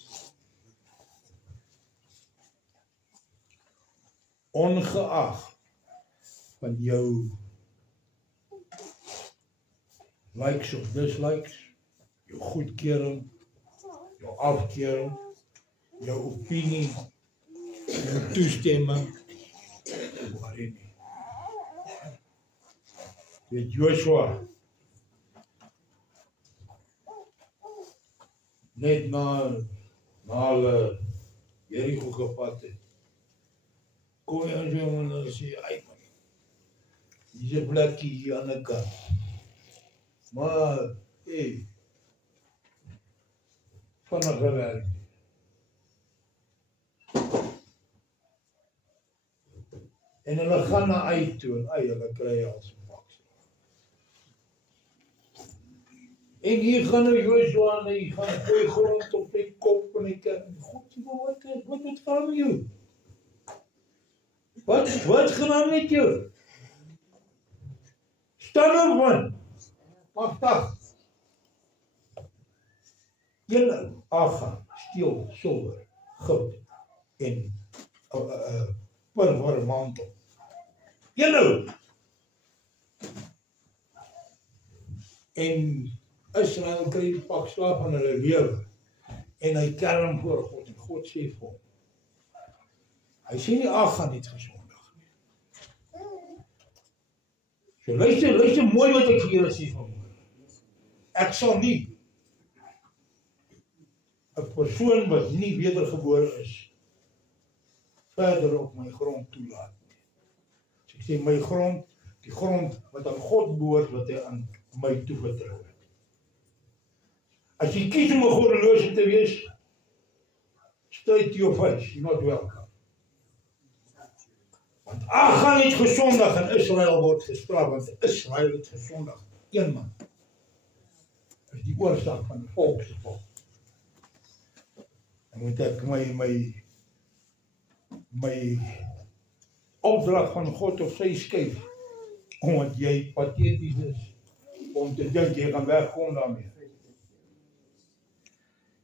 Ongeag van jou likes of dislikes, jou goedkeuring, jou afkeuring, jou opinie, jou toestemming, waarin nie. Weet Joshua, net na hulle Jericho gepad het. Kom jy aan so man en sê, "Ai man, hier's 'n plekkie hier aan die kant." Maar, hey, vinnige werk. En hulle gaan na uit toe en hulle kry als maks. En hier gaan nou Joshua en hy gaan gooi grond op die kop en hy kan, God, wat gaan met jou? Wat gaan met jou? Staan op man. Mag. Julle afgaan, steel, silwer, goud en purper mantel. Julle. En Israel kry die pak slaap van hulle lewe. En hy kerm voor God en God sê vir hom. Hy sê nie gaan net gesondig nie. So luister mooi wat ek hier sê van my. Ek sal nie 'n persoon wat nie wedergebore is verder op my grond toelaat. So ek sê my grond, die grond wat aan God behoort, wat hy aan my toevertrou het. As jy kies om 'n goddeloos te wees, straight to your face, you're not welcome. Want gaan het gesondig en Israel word gestraf, want Israel het gesondig. Een man. Dat is die oorsaak van die volk se volk. Dan moet ek my opdrag van God op sy skuif, omdat jy pateties is, om te dink jy gaan wegkom daarmee.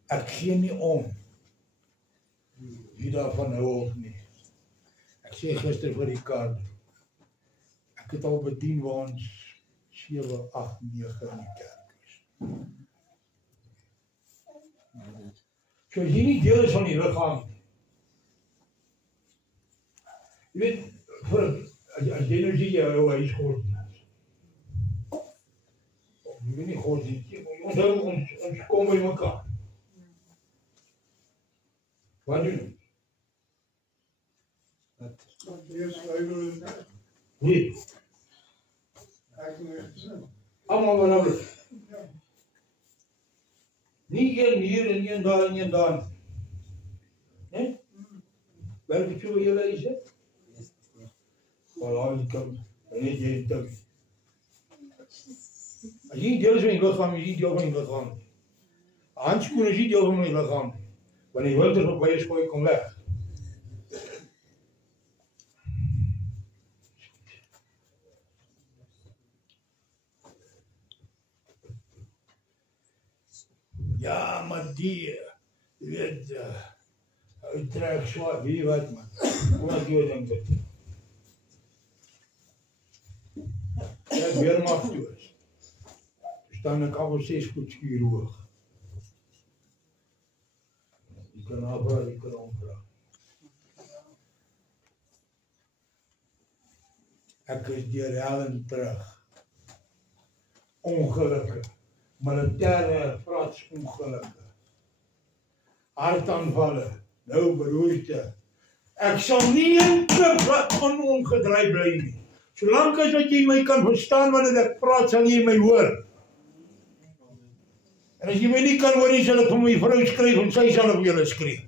Ek gee nie om wie daarvan hou of nie. Ek sê gister vir die kaart, ek het al bedien waar ons 7, 8, 9 in die kerk is. So as jy nie deel is van die liggaam nie. Jy weet, as jy nou sê jy hou huis godsdienst. Jy weet nie godsdienst, ons kom by mekaar. Wat doen? Wie? Allemaal wat nou. Nie een hier en een daar en een daar. Nee? Welke het so julle is het? Voilà, die kan, net jy het ook. As jy nie deel is van die lichaam, jy nie deel van die lichaam. Handskoen is nie deel van die lichaam. Want die winters op baie skooi kom weg. Ja, maar die, jy weet, uittrek zwaar, wie wat man. Kom wat jy denk dit. Ja, weermacht toe is. Staan ek al 6 voet skuur hoog. Die kan afvraag, die kan omvraag. Ek is deur hellen terug. Ongelukke. Militaire vraatsongelukke. Hartaanvalle. Nou beroerte. Ek sal nie een klip wat onomgedraai bly nie. Solank as wat jy my kan verstaan wanneer ek praat, sal jy my hoor. En as jy my nie kan hoor nie, sal ek vir my vrou skryf en sy sal op julle skree.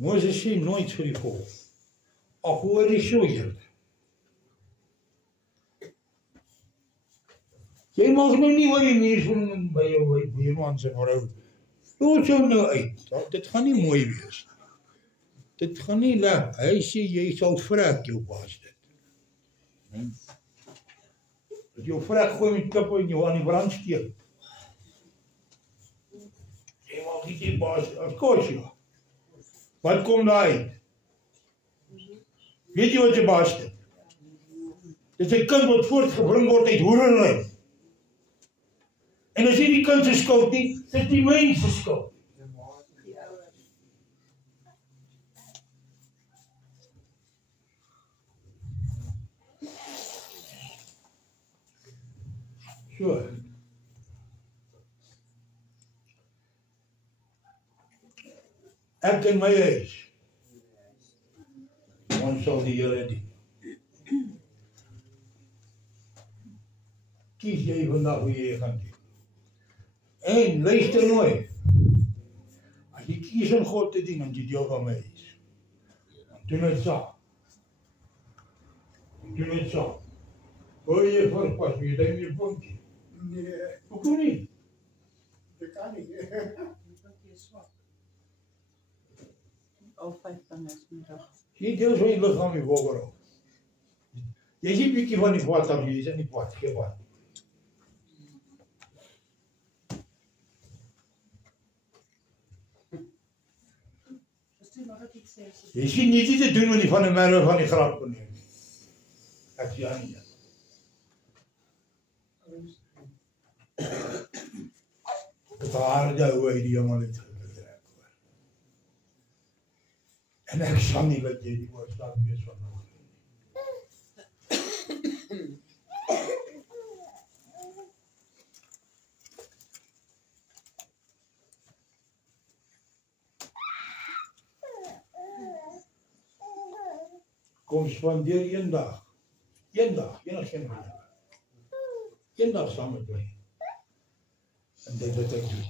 Moses sê nooit vir die volk. Ag hoor die so hier. Jy mag nou nie oor die muur van by jou buurman se vrou. Loop jou nou uit. Dit gaan nie mooi wees. Dit gaan nie lekker. Hy sê jy sal vrek jou baas dit. Dat jou vrek gooi met klippe en jou aan die brand steek. Jy mag nie die baas, of course ja. Wat kom daar uit? Weet jy wat jy baas dit? Dit is 'n kind wat voortgebring word uit hoerery. En as jy die kind se skuld nie, dit die mens se skuld. So. Ek in my huis. Ons sal die Here dien. Kies jy vandag hoe jy gaan dien. En luister mooi. As jy kies om God te dien, dan jy deel van my huis. Doen het saam. Doen het saam. Hoor jy voorpas, wie jy denk jy bonkie? Nee, Hoekom nie? dat kan niet. Die puntjie is swak. Al 5 vingers middag. Jy deel so jy lichaam die wolker op. Jy is nie bykie van die pad af, jy is in die pad, geen pad. Dus toen mag ik iets zeggen. Jy sien nie te doen met die van die merwe van die grap neem. Ek sê aan nie. Het harde hoe hy die jongen het gedruk hoor. En ek sal nie wat jy die oorstaat wees van nou. Kom spandeer een dag, enig geen manier. Een dag saam met my. En dit wat ek doen.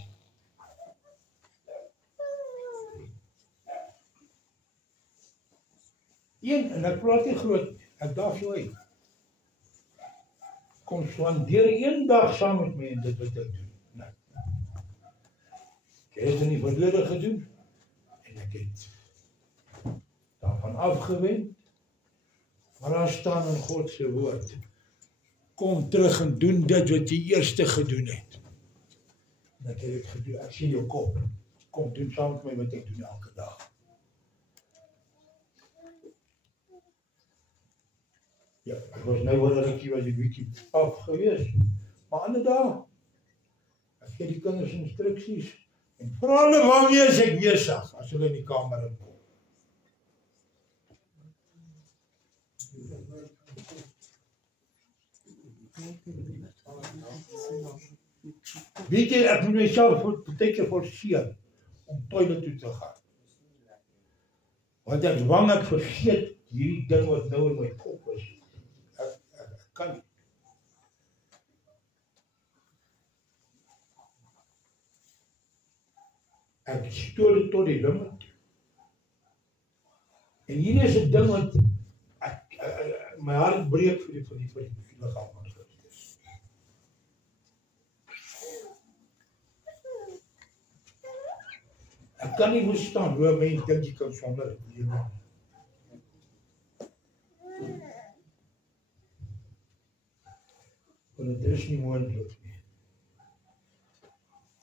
En ek praat nie groot, ek daag jou uit. Kom spandeer een dag saam met my en dit wat ek doen. Nee. Ek het in die verlede gedoen en ek het daarvan afgewend. Maar daar staan in God se woord. Kom terug en doen dit wat jy eerste gedoen het. En ek het dit gedoen. Ek sien jou kop. Kom doen saam met my wat ek doen elke dag. Ja, ek was nou wel rukkie was die bietjie af gewees. Maar ander dag, ek gee die kinders instruksies en vra hulle waarmee is ek besig as hulle in die kamer inkom. Weet jy, ek moet myself partykeer forceer om toilet toe te gaan. Want ek bang ek vergeet hierdie ding wat nou in my kop is. Ek kan nie. Ek stoor dit tot die limit. En hier is 'n ding wat my hart breek vir die liggaam van Christus. Ek kan nie verstaan hoe mense dink jy kan sonder lewe. Want dit is nie moontlik nie.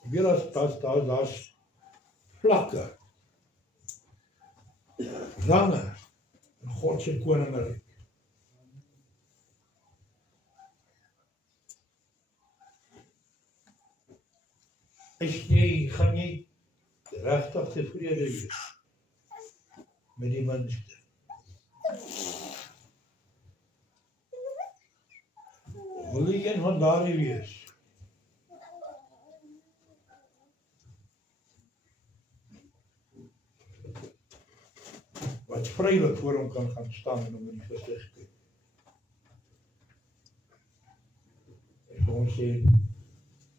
Jy weet daar's vlakke, range in God se koninkryk. Gaan jy regtig tevrede wees met die minste? Wil jy een van daardie wees? Wat vrylik voor hom kan gaan staan en hom in die gesig kyk. En hom sê,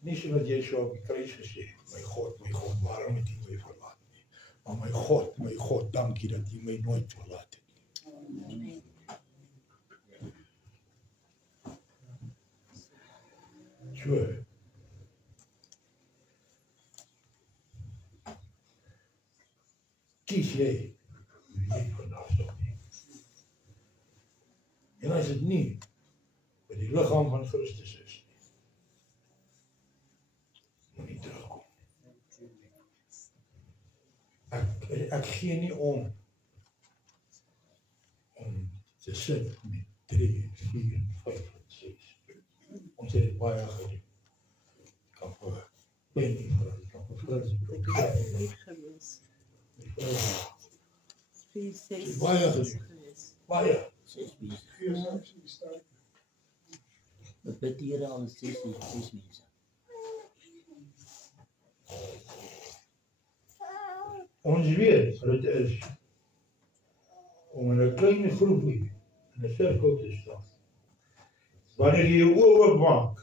nie so wat jy so op die kruis gesê, my God, waarom het jy my verlaat nie? Maar my God, dankie dat jy my nooit verlaat het nie. So. Kies jy vandag sal nie. En as dit nie by die liggaam van Christus is nie, moet nie terugkom. Ek gee nie om te sit met 3, 4, 5 en 6. Ons het dit baie gedoen. Kan vir Penny vra, kan vir Frans vra. Nie gewees. 3, 6. Baie gedoen. Baie. Gees, sterk. bid hier al 6 mense. Ons weet wat dit is om in 'n klein groepie in 'n sirkel te staan. Wanneer jy jou oë oopmaak,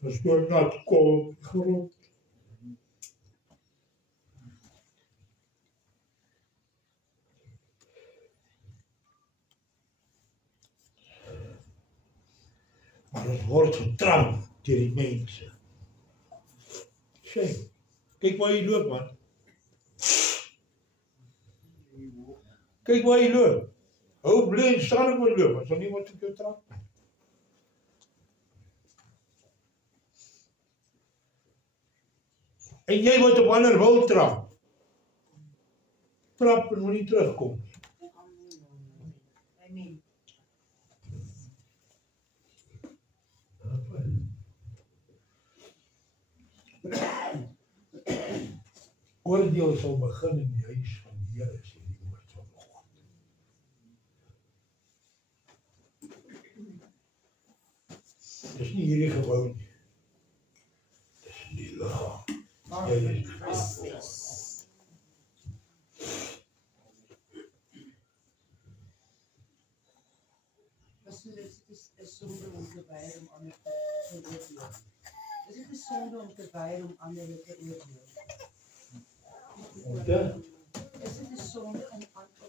dan stoot nat koud grond. Maar ons word getramp deur die mense. Sê, kyk waar jy loop, man. Kyk waar jy loop. Hou bly en staan op loop, as er niemand op jou trap. En jy wat op ander wil trap. Trap en moet nie terugkom. Amen. Oordeel sal begin in die huis van die Here, sê die woord van God. Dis nie hierdie gebou nie. Dis in die liggaam. Jy is Christus. So dit is 'n sonde om te weier om ander te oordeel. Is dit 'n sonde om te weier om ander te oordeel? Is dit 'n sonde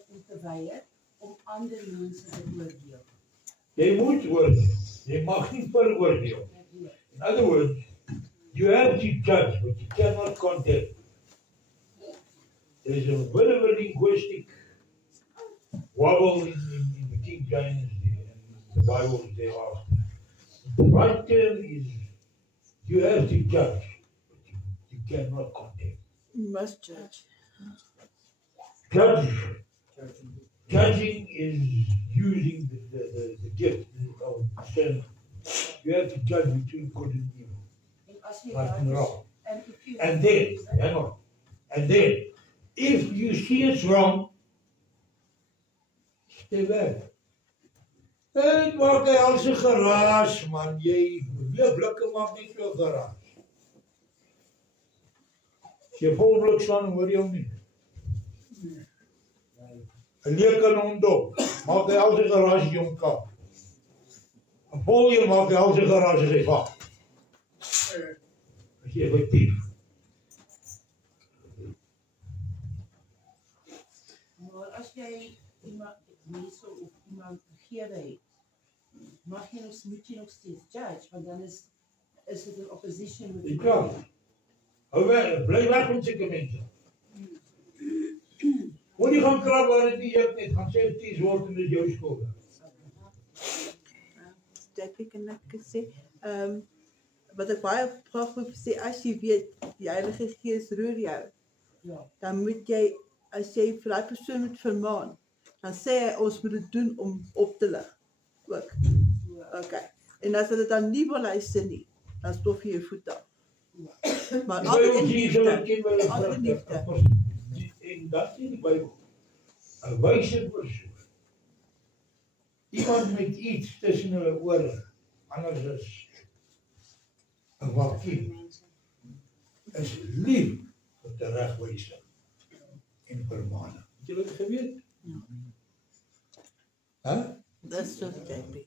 om te weier om ander mense te oordeel? Jy moet oordeel. Jy mag nie veroordeel. In other words, you have to judge, but you cannot condemn. There is a bit of a linguistic wobble in the King James and the Bible thereafter. The right term is you have to judge, but you cannot condemn. You must judge. Judging is using the gift of sin. You have to judge between good and evil, right and wrong. And then, hang on. And then, if you see it's wrong, stay back. En maak hy al sy geraas, man. Jy weer blikke maak nie veel geraas. As jy vol blik staan, hoor jy hom nie. 'n leek kan hondop, maak hy al sy geraas as jy hom kap. 'n volleer maak hy al sy geraas as hy vat. As jy effectief. Maar as jy iemand mense of iemand vergewe het, moet jy nog steeds judge, want dan is dit 'n opposition met Jy kan. Hou weg, bly weg met sulke mense. Moet jy gaan krap waar dit nie juk net, gaan sê 10 word en dit jou skuld. Dat ek en ek sê, wat ek baie graag wil sê, as jy weet, die Heilige Gees roer jou, dan moet jy, as jy vir die persoon moet vermaan, dan sê hy, ons moet dit doen om op te lig, ook. Okay. En as hulle dan nie wil luister nie, dan stof jy jou voet af. Maar altyd in liefde, altyd in liefde. En dat is in die Bijbel. 'n wyse persoon. Iemand met iets tussen hulle ore, anders is 'n wakkie, is lief vir teregwysing en vermaning. Het julle dit geweet? Ja. Dis so JP.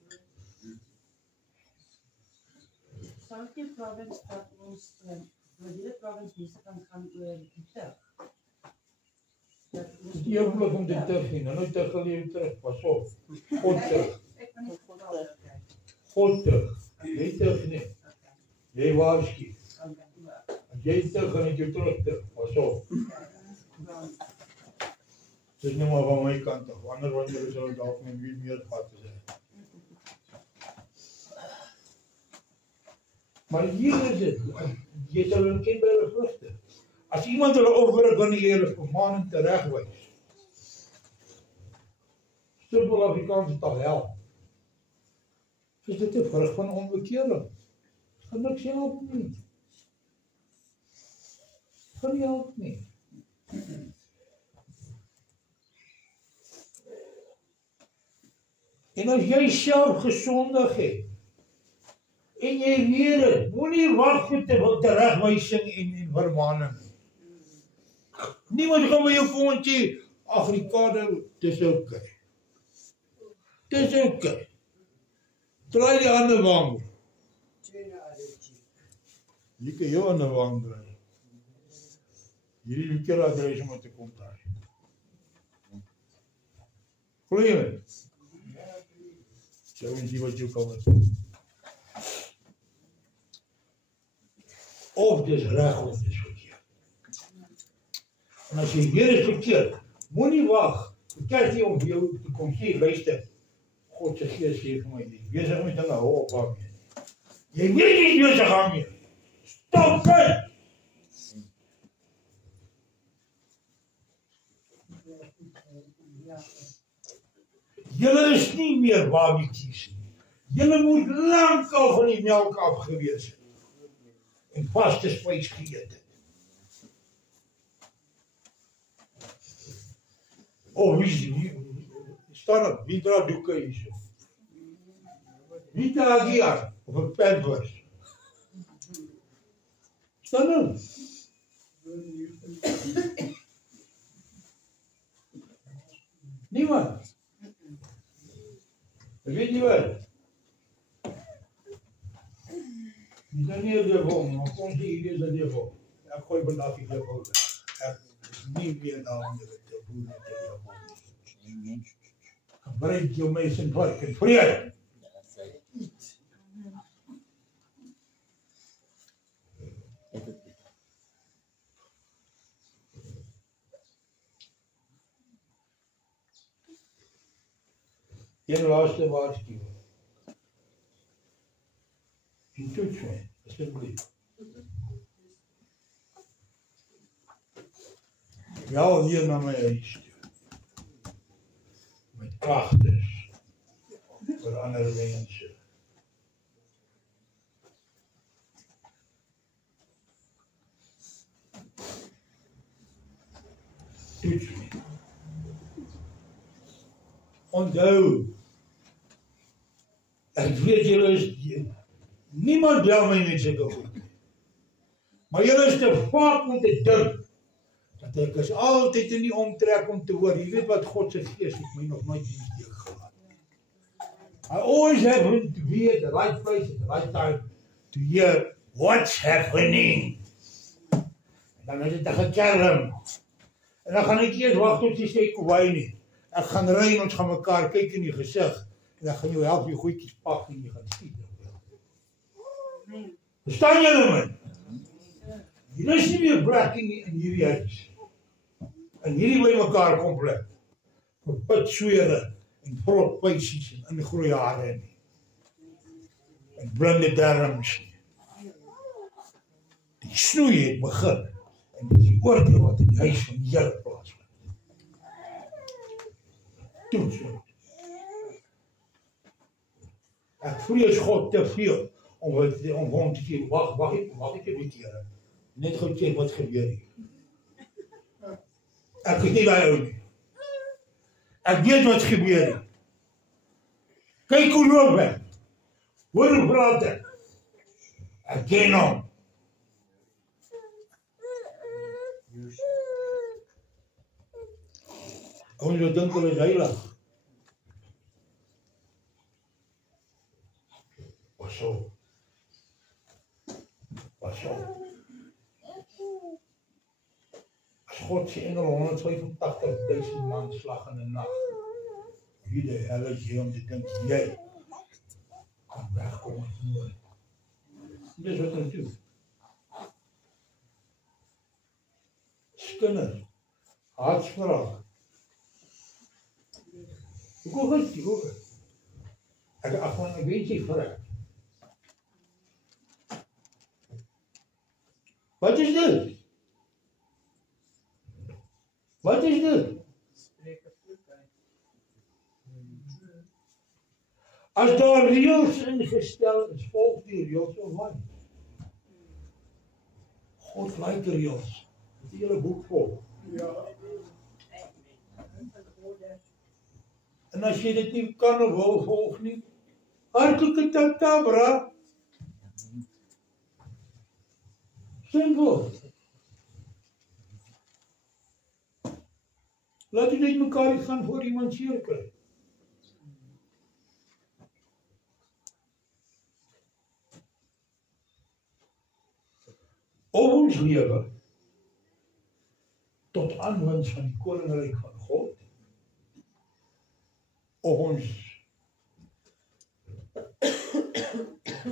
Sou die province dat ons, die hele province mense kan gaan oor die tug. Dis die oomblik om dit terug nie, nou te geleef terug, pas op. God terug. Ek kan nie verstaan. God terug. Jy terug nie. Jy waarsku. As jy terug gaan ek jou terug, pas op. Dis nie maar van my kant af, ander wanneer sal dalk met wie meer vat is. Maar hier is dit, jy sal hulle ken by hulle vrugte. As iemand hulle opbring, kan jy hulle vermaan en teregwys. Simpel Afrikaans is al hel. Is dit 'n vrug van onbekering? Gaan niks help nie. Gaan nie help nie. En as jy self gesondig het, En jy weet het, moenie wag vir teregwysing en vermaning. Niemand gaan by jou kom en sê, Afrikaner, dis oké. Dis oké. Draai die ander wang. Jy kan jou ander wang draai. Hierdie verkeerde adres om te kom daar. Glo jy my? Sou ons die wat jou kan wat. Of dis reg of dis verkeerd. En as jy weer is verkeerd, moenie wag. Verkeerd jy om jou te kom sê, luister, God se Gees sê vir my, jy besig met dinge, hou op daarmee. Jy weet nie besig daarmee. Stop dit! Julle is nie meer babietjies nie. Julle moet lankal van die melk afgewees het. En vaste spys geëet het. Wie staan op, wie dra doeke hierso? Wie dra die aan, op 'n Pampers? Staan op. Niemand. Weet jy wat? Jy kan nie die boom, maar kom jy hier is die boom. Ek gooi vandag die boom. Ek is nie meer daar met die boom te boom. Gebruik jou mes en vork en vrede. Een laaste waarskuwing. En toets my, asseblief. Jou hier na my huis toe. Met klagtes vir ander mense. Toets my. Onthou, ek weet julle is, niemand bel my met sulke goed. Maar julle is te vaak om te dink, dat ek is altyd in die omtrek om te hoor, jy weet wat God se Gees het my nog nooit in die steek gelaat. I always have to be at the right place at the right time, to hear what's happening. En dan is dit 'n gekerm. En dan gaan ek eers wag tot jy sê kwaai nie. Ek gaan ry en ons gaan mekaar kyk in die gesig en ek gaan jou help jy goedjies pak en jy gaan skiet. Verstaan julle my? Hier is nie meer blakking in hierdie huis. En hierdie by mekaar komplek. Vir pitswere en vrot pysies en ingroei hare nie. En blinde darms nie. Die snoei het begin en die oordeel wat in die huis van die Here plaasvind. Toets my. Ek vrees God te veel om hom te sê, wag ek 'n bietjie, Here. Net gou kyk wat gebeur hier. Ek is nie daai ou nie. Ek weet wat gebeur hier. Kyk hoe loop hy. Hoor hoe praat hy. Ek ken hom. Ons wil dink hulle is heilig. Pas op. As God se engel 185.000 man slag in 'n nag. Wie die hel is jy om te dink jy kan wegkom met nooit. Dis wat ons doen. Skinder. Hartsvraag. Hoe goed jy hoor? Ek weet jy vraag. Wat is dit? Wat is dit? As daar reëls ingestel is, volg die reëls of wat? God like reëls. Dit is julle boek vol. Ja. En as jy dit nie kan of wil volg nie, hartlike tata, bra. Simpel. Laat u net mekaar nie gaan voor iemand seer kry. Op ons lewe tot aanwinst van die koninkryk van God, of ons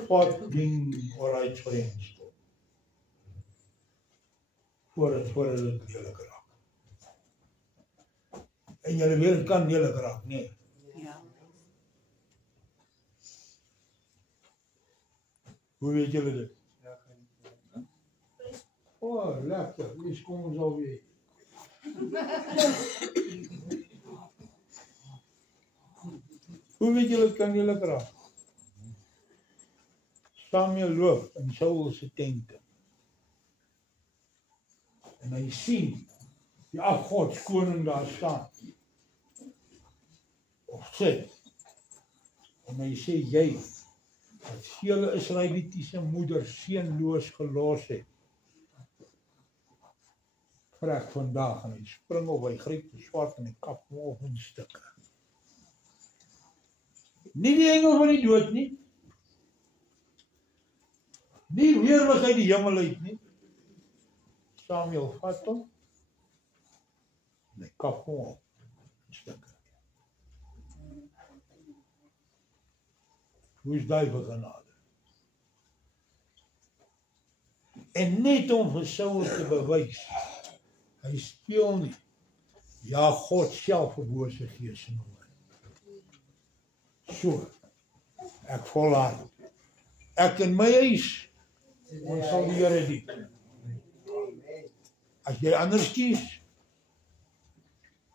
fucking alright friends stop. Voordat dit lelik raak. En julle weet, het kan lelik raak, nee. Ja. Hoe weet julle dit? Oh, lekker, lees kom ons alweer. Hoe weet julle, het kan lelik raak? Samuel loop in Saul se tente. En hy sien die afgodskoning daar staan. Of sit. En hy sê, jy, wat vele Israelitiese moeders seunloos gelos het, vrek vandag, en hy spring op, hy gryp die swaard en hy kap hom op in stukke. Nie die engel van die dood nie. Nie weerlig uit die hemel uit nie. Samuel vat hom en hy kap hom op in stukke. Hoe is die vir genade? En net om vir Saul te bewys, hy speel nie. Ja, God self verbose gees in hom. So, ek volhard. Ek in my huis, ons sal die Here dien. As jy anders kies,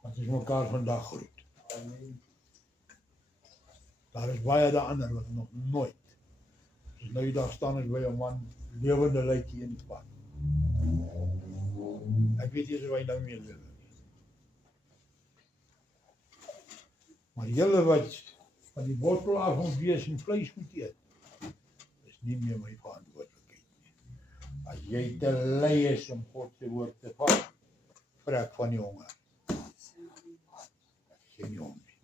dan is mekaar vandag groet. Daar is baie daar ander wat nog nooit. Dus nou die dag staan ek by 'n man, lewende lykie in die pad. Ek weet nie hoe hy nou meer lewe nie. Maar julle wat van die wortel af moet wees en vleis moet eet, is nie meer my verantwoordelikheid nie. As jy te lui is om God se woord te vat, vrek van die honger. Ek gee nie om nie.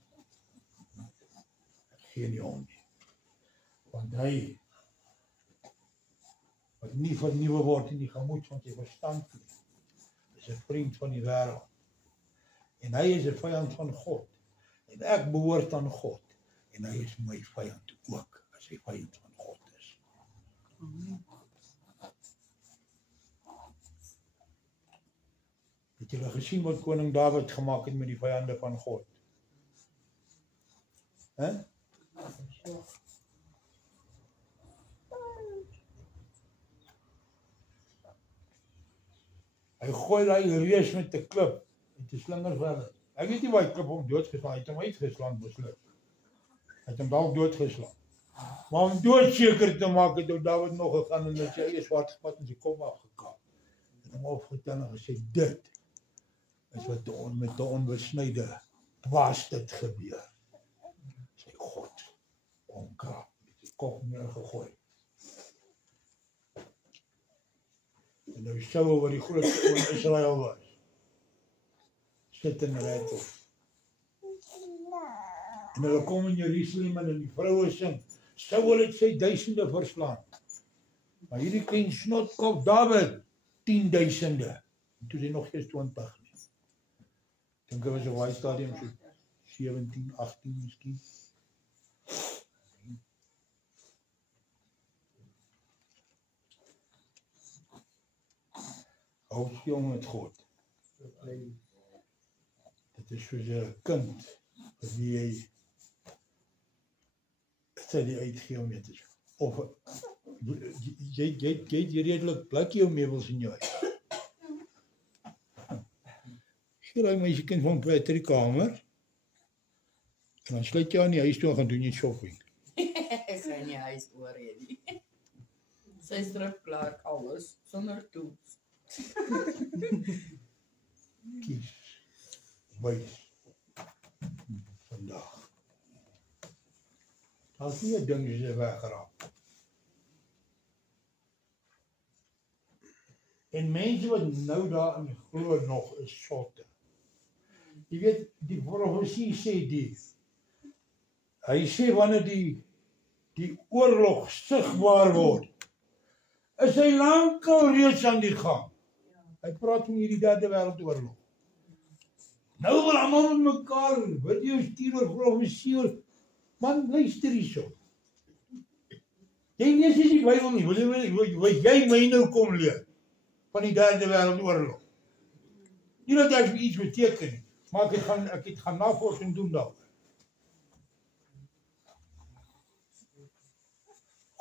Ek gee nie om nie. Want hy wat nie vernuwe word in die gemoed van sy verstand nie, is 'n vriend van die wêreld. En hy is 'n vyand van God. En ek behoort aan God. En hy is my vyand ook, as hy vyand van God is. Het julle gesien wat koning Dawid gemaak het met die vyande van God? Hè? Hy gooi daai reus met 'n klip en te slinger verder. Ek weet nie waar hy klip hom doodgeslaan, hy het hom uitgeslaan misluk. Hy het hom dalk doodgeslaan. Maar om doodseker te maak het Dawid nog gegaan en sy eie swart gepad en sy kop afgekap. En hom opgetel en gesê, dit is wat met die onbesnyde was dit gebeur. Sy God omkrap, met sy kop neergegooi. En nou Saul wat die grootste in Israel was, sit in Rethel. En hulle kom in Jerusalem en die vroue sing, Saul het sy duisende verslaan. Maar hierdie klein snotkop Dawid, 10.000. En toe is nog eens 20 nie. Ek dink hy was op baie stadium so 17, 18 miskien. Hou jong met God. Dit is soos 'n kind vir wie jy sy die uitgee om mee te speel. Of jy redelik blik jou meubels in jou huis. Sê daai meisiekind van kwyt die kamer. En dan sluit jy aan die huis toe en gaan doen jy shopping. Ek gaan nie huis oor nie. Sy strip klaar alles sonder tools. Kies. Wys. Vandag. As nie 'n ding is weggeraak. En mense wat nou daarin glo nog is sotte. Jy weet, die profesie sê die. Hy sê wanneer die oorlog sigbaar word, is hy lankal reeds aan die gang. Hy praat van hierdie derde wêreldoorlog. Nou wil almal met mekaar video stuur oor profesie oor. Man, luister hierso. Jy lees nie die Bybel nie, wil jy my nou kom leer van die derde wêreldoorlog? Nie dat ek iets beteken nie, maar ek het gaan navorsing doen daar.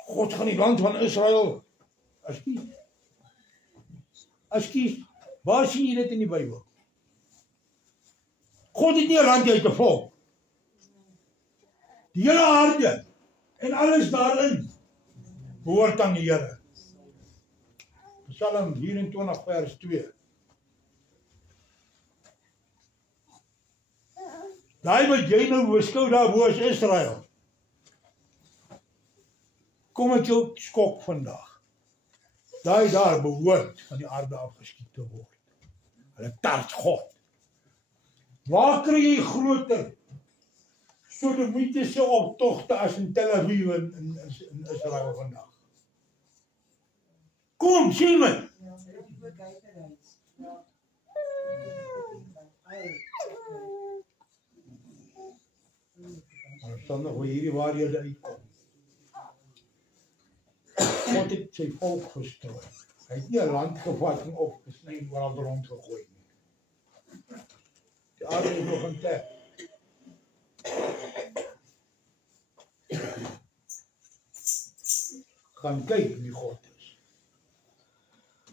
God gaan die land van Israel, Askies, waar sien jy dit in die Bybel? God het nie 'n land uit 'n volk. Die hele aarde en alles daarin behoort aan die Here. Psalm 24 vers 2. Daai wat jy nou beskou daarbo is Israel. Kom ek jou skok vandag. Daai daar behoort van die aarde afgeskiet te word. Hulle tart God. Waar kry jy groter sodomitiese optogte as in Tel Aviv in Israel vandag? Kom, sien my! Maar dan nog hierdie waarhede uitkom. God het sy volk gestrooi. Hy het nie 'n land gevat en opgesny en oral rondgegooi nie. Die aarde is nog intact. Gaan kyk wie God is.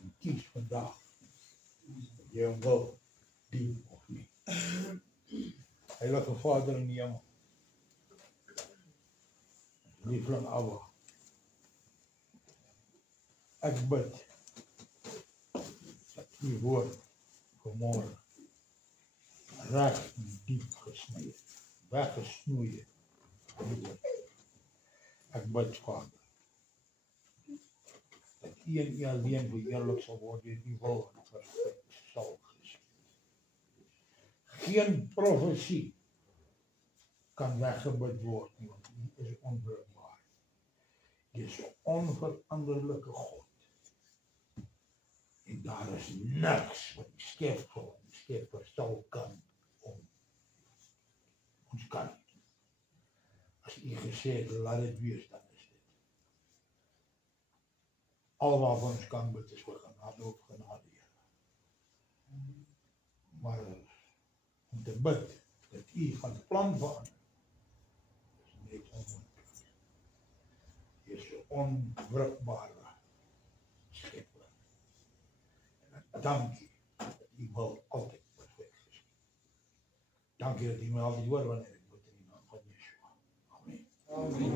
En kies vandag. Jy hom wil dien of nie. Heilige Vader in die hemel. Liefling Abba. Ek bid dat die woord vanmorgen reg en diep gesny het, weggesnoei het. Ek bid, Vader, dat U en U alleen verheerlik sal word deur U wil en perfek sal gesien. Geen profesie kan weggebid word nie, want U is onwrikbaar. U is 'n onveranderlike God. En daar is niks wat die skepper sal kan om. Ons kan nie. As U gesê het, laat dit wees, dan is dit. Al waarvan ons kan bid is vir genade op genade, Here. Maar om te bid dat U gaan plan verander, is net onmoontlik. U is 'n onwrikbare skepper. Dankie dat U wil altyd perfek is. Dankie dat U my altyd hoor wanneer ek bid in die naam van Yeshua. Amen. Amen.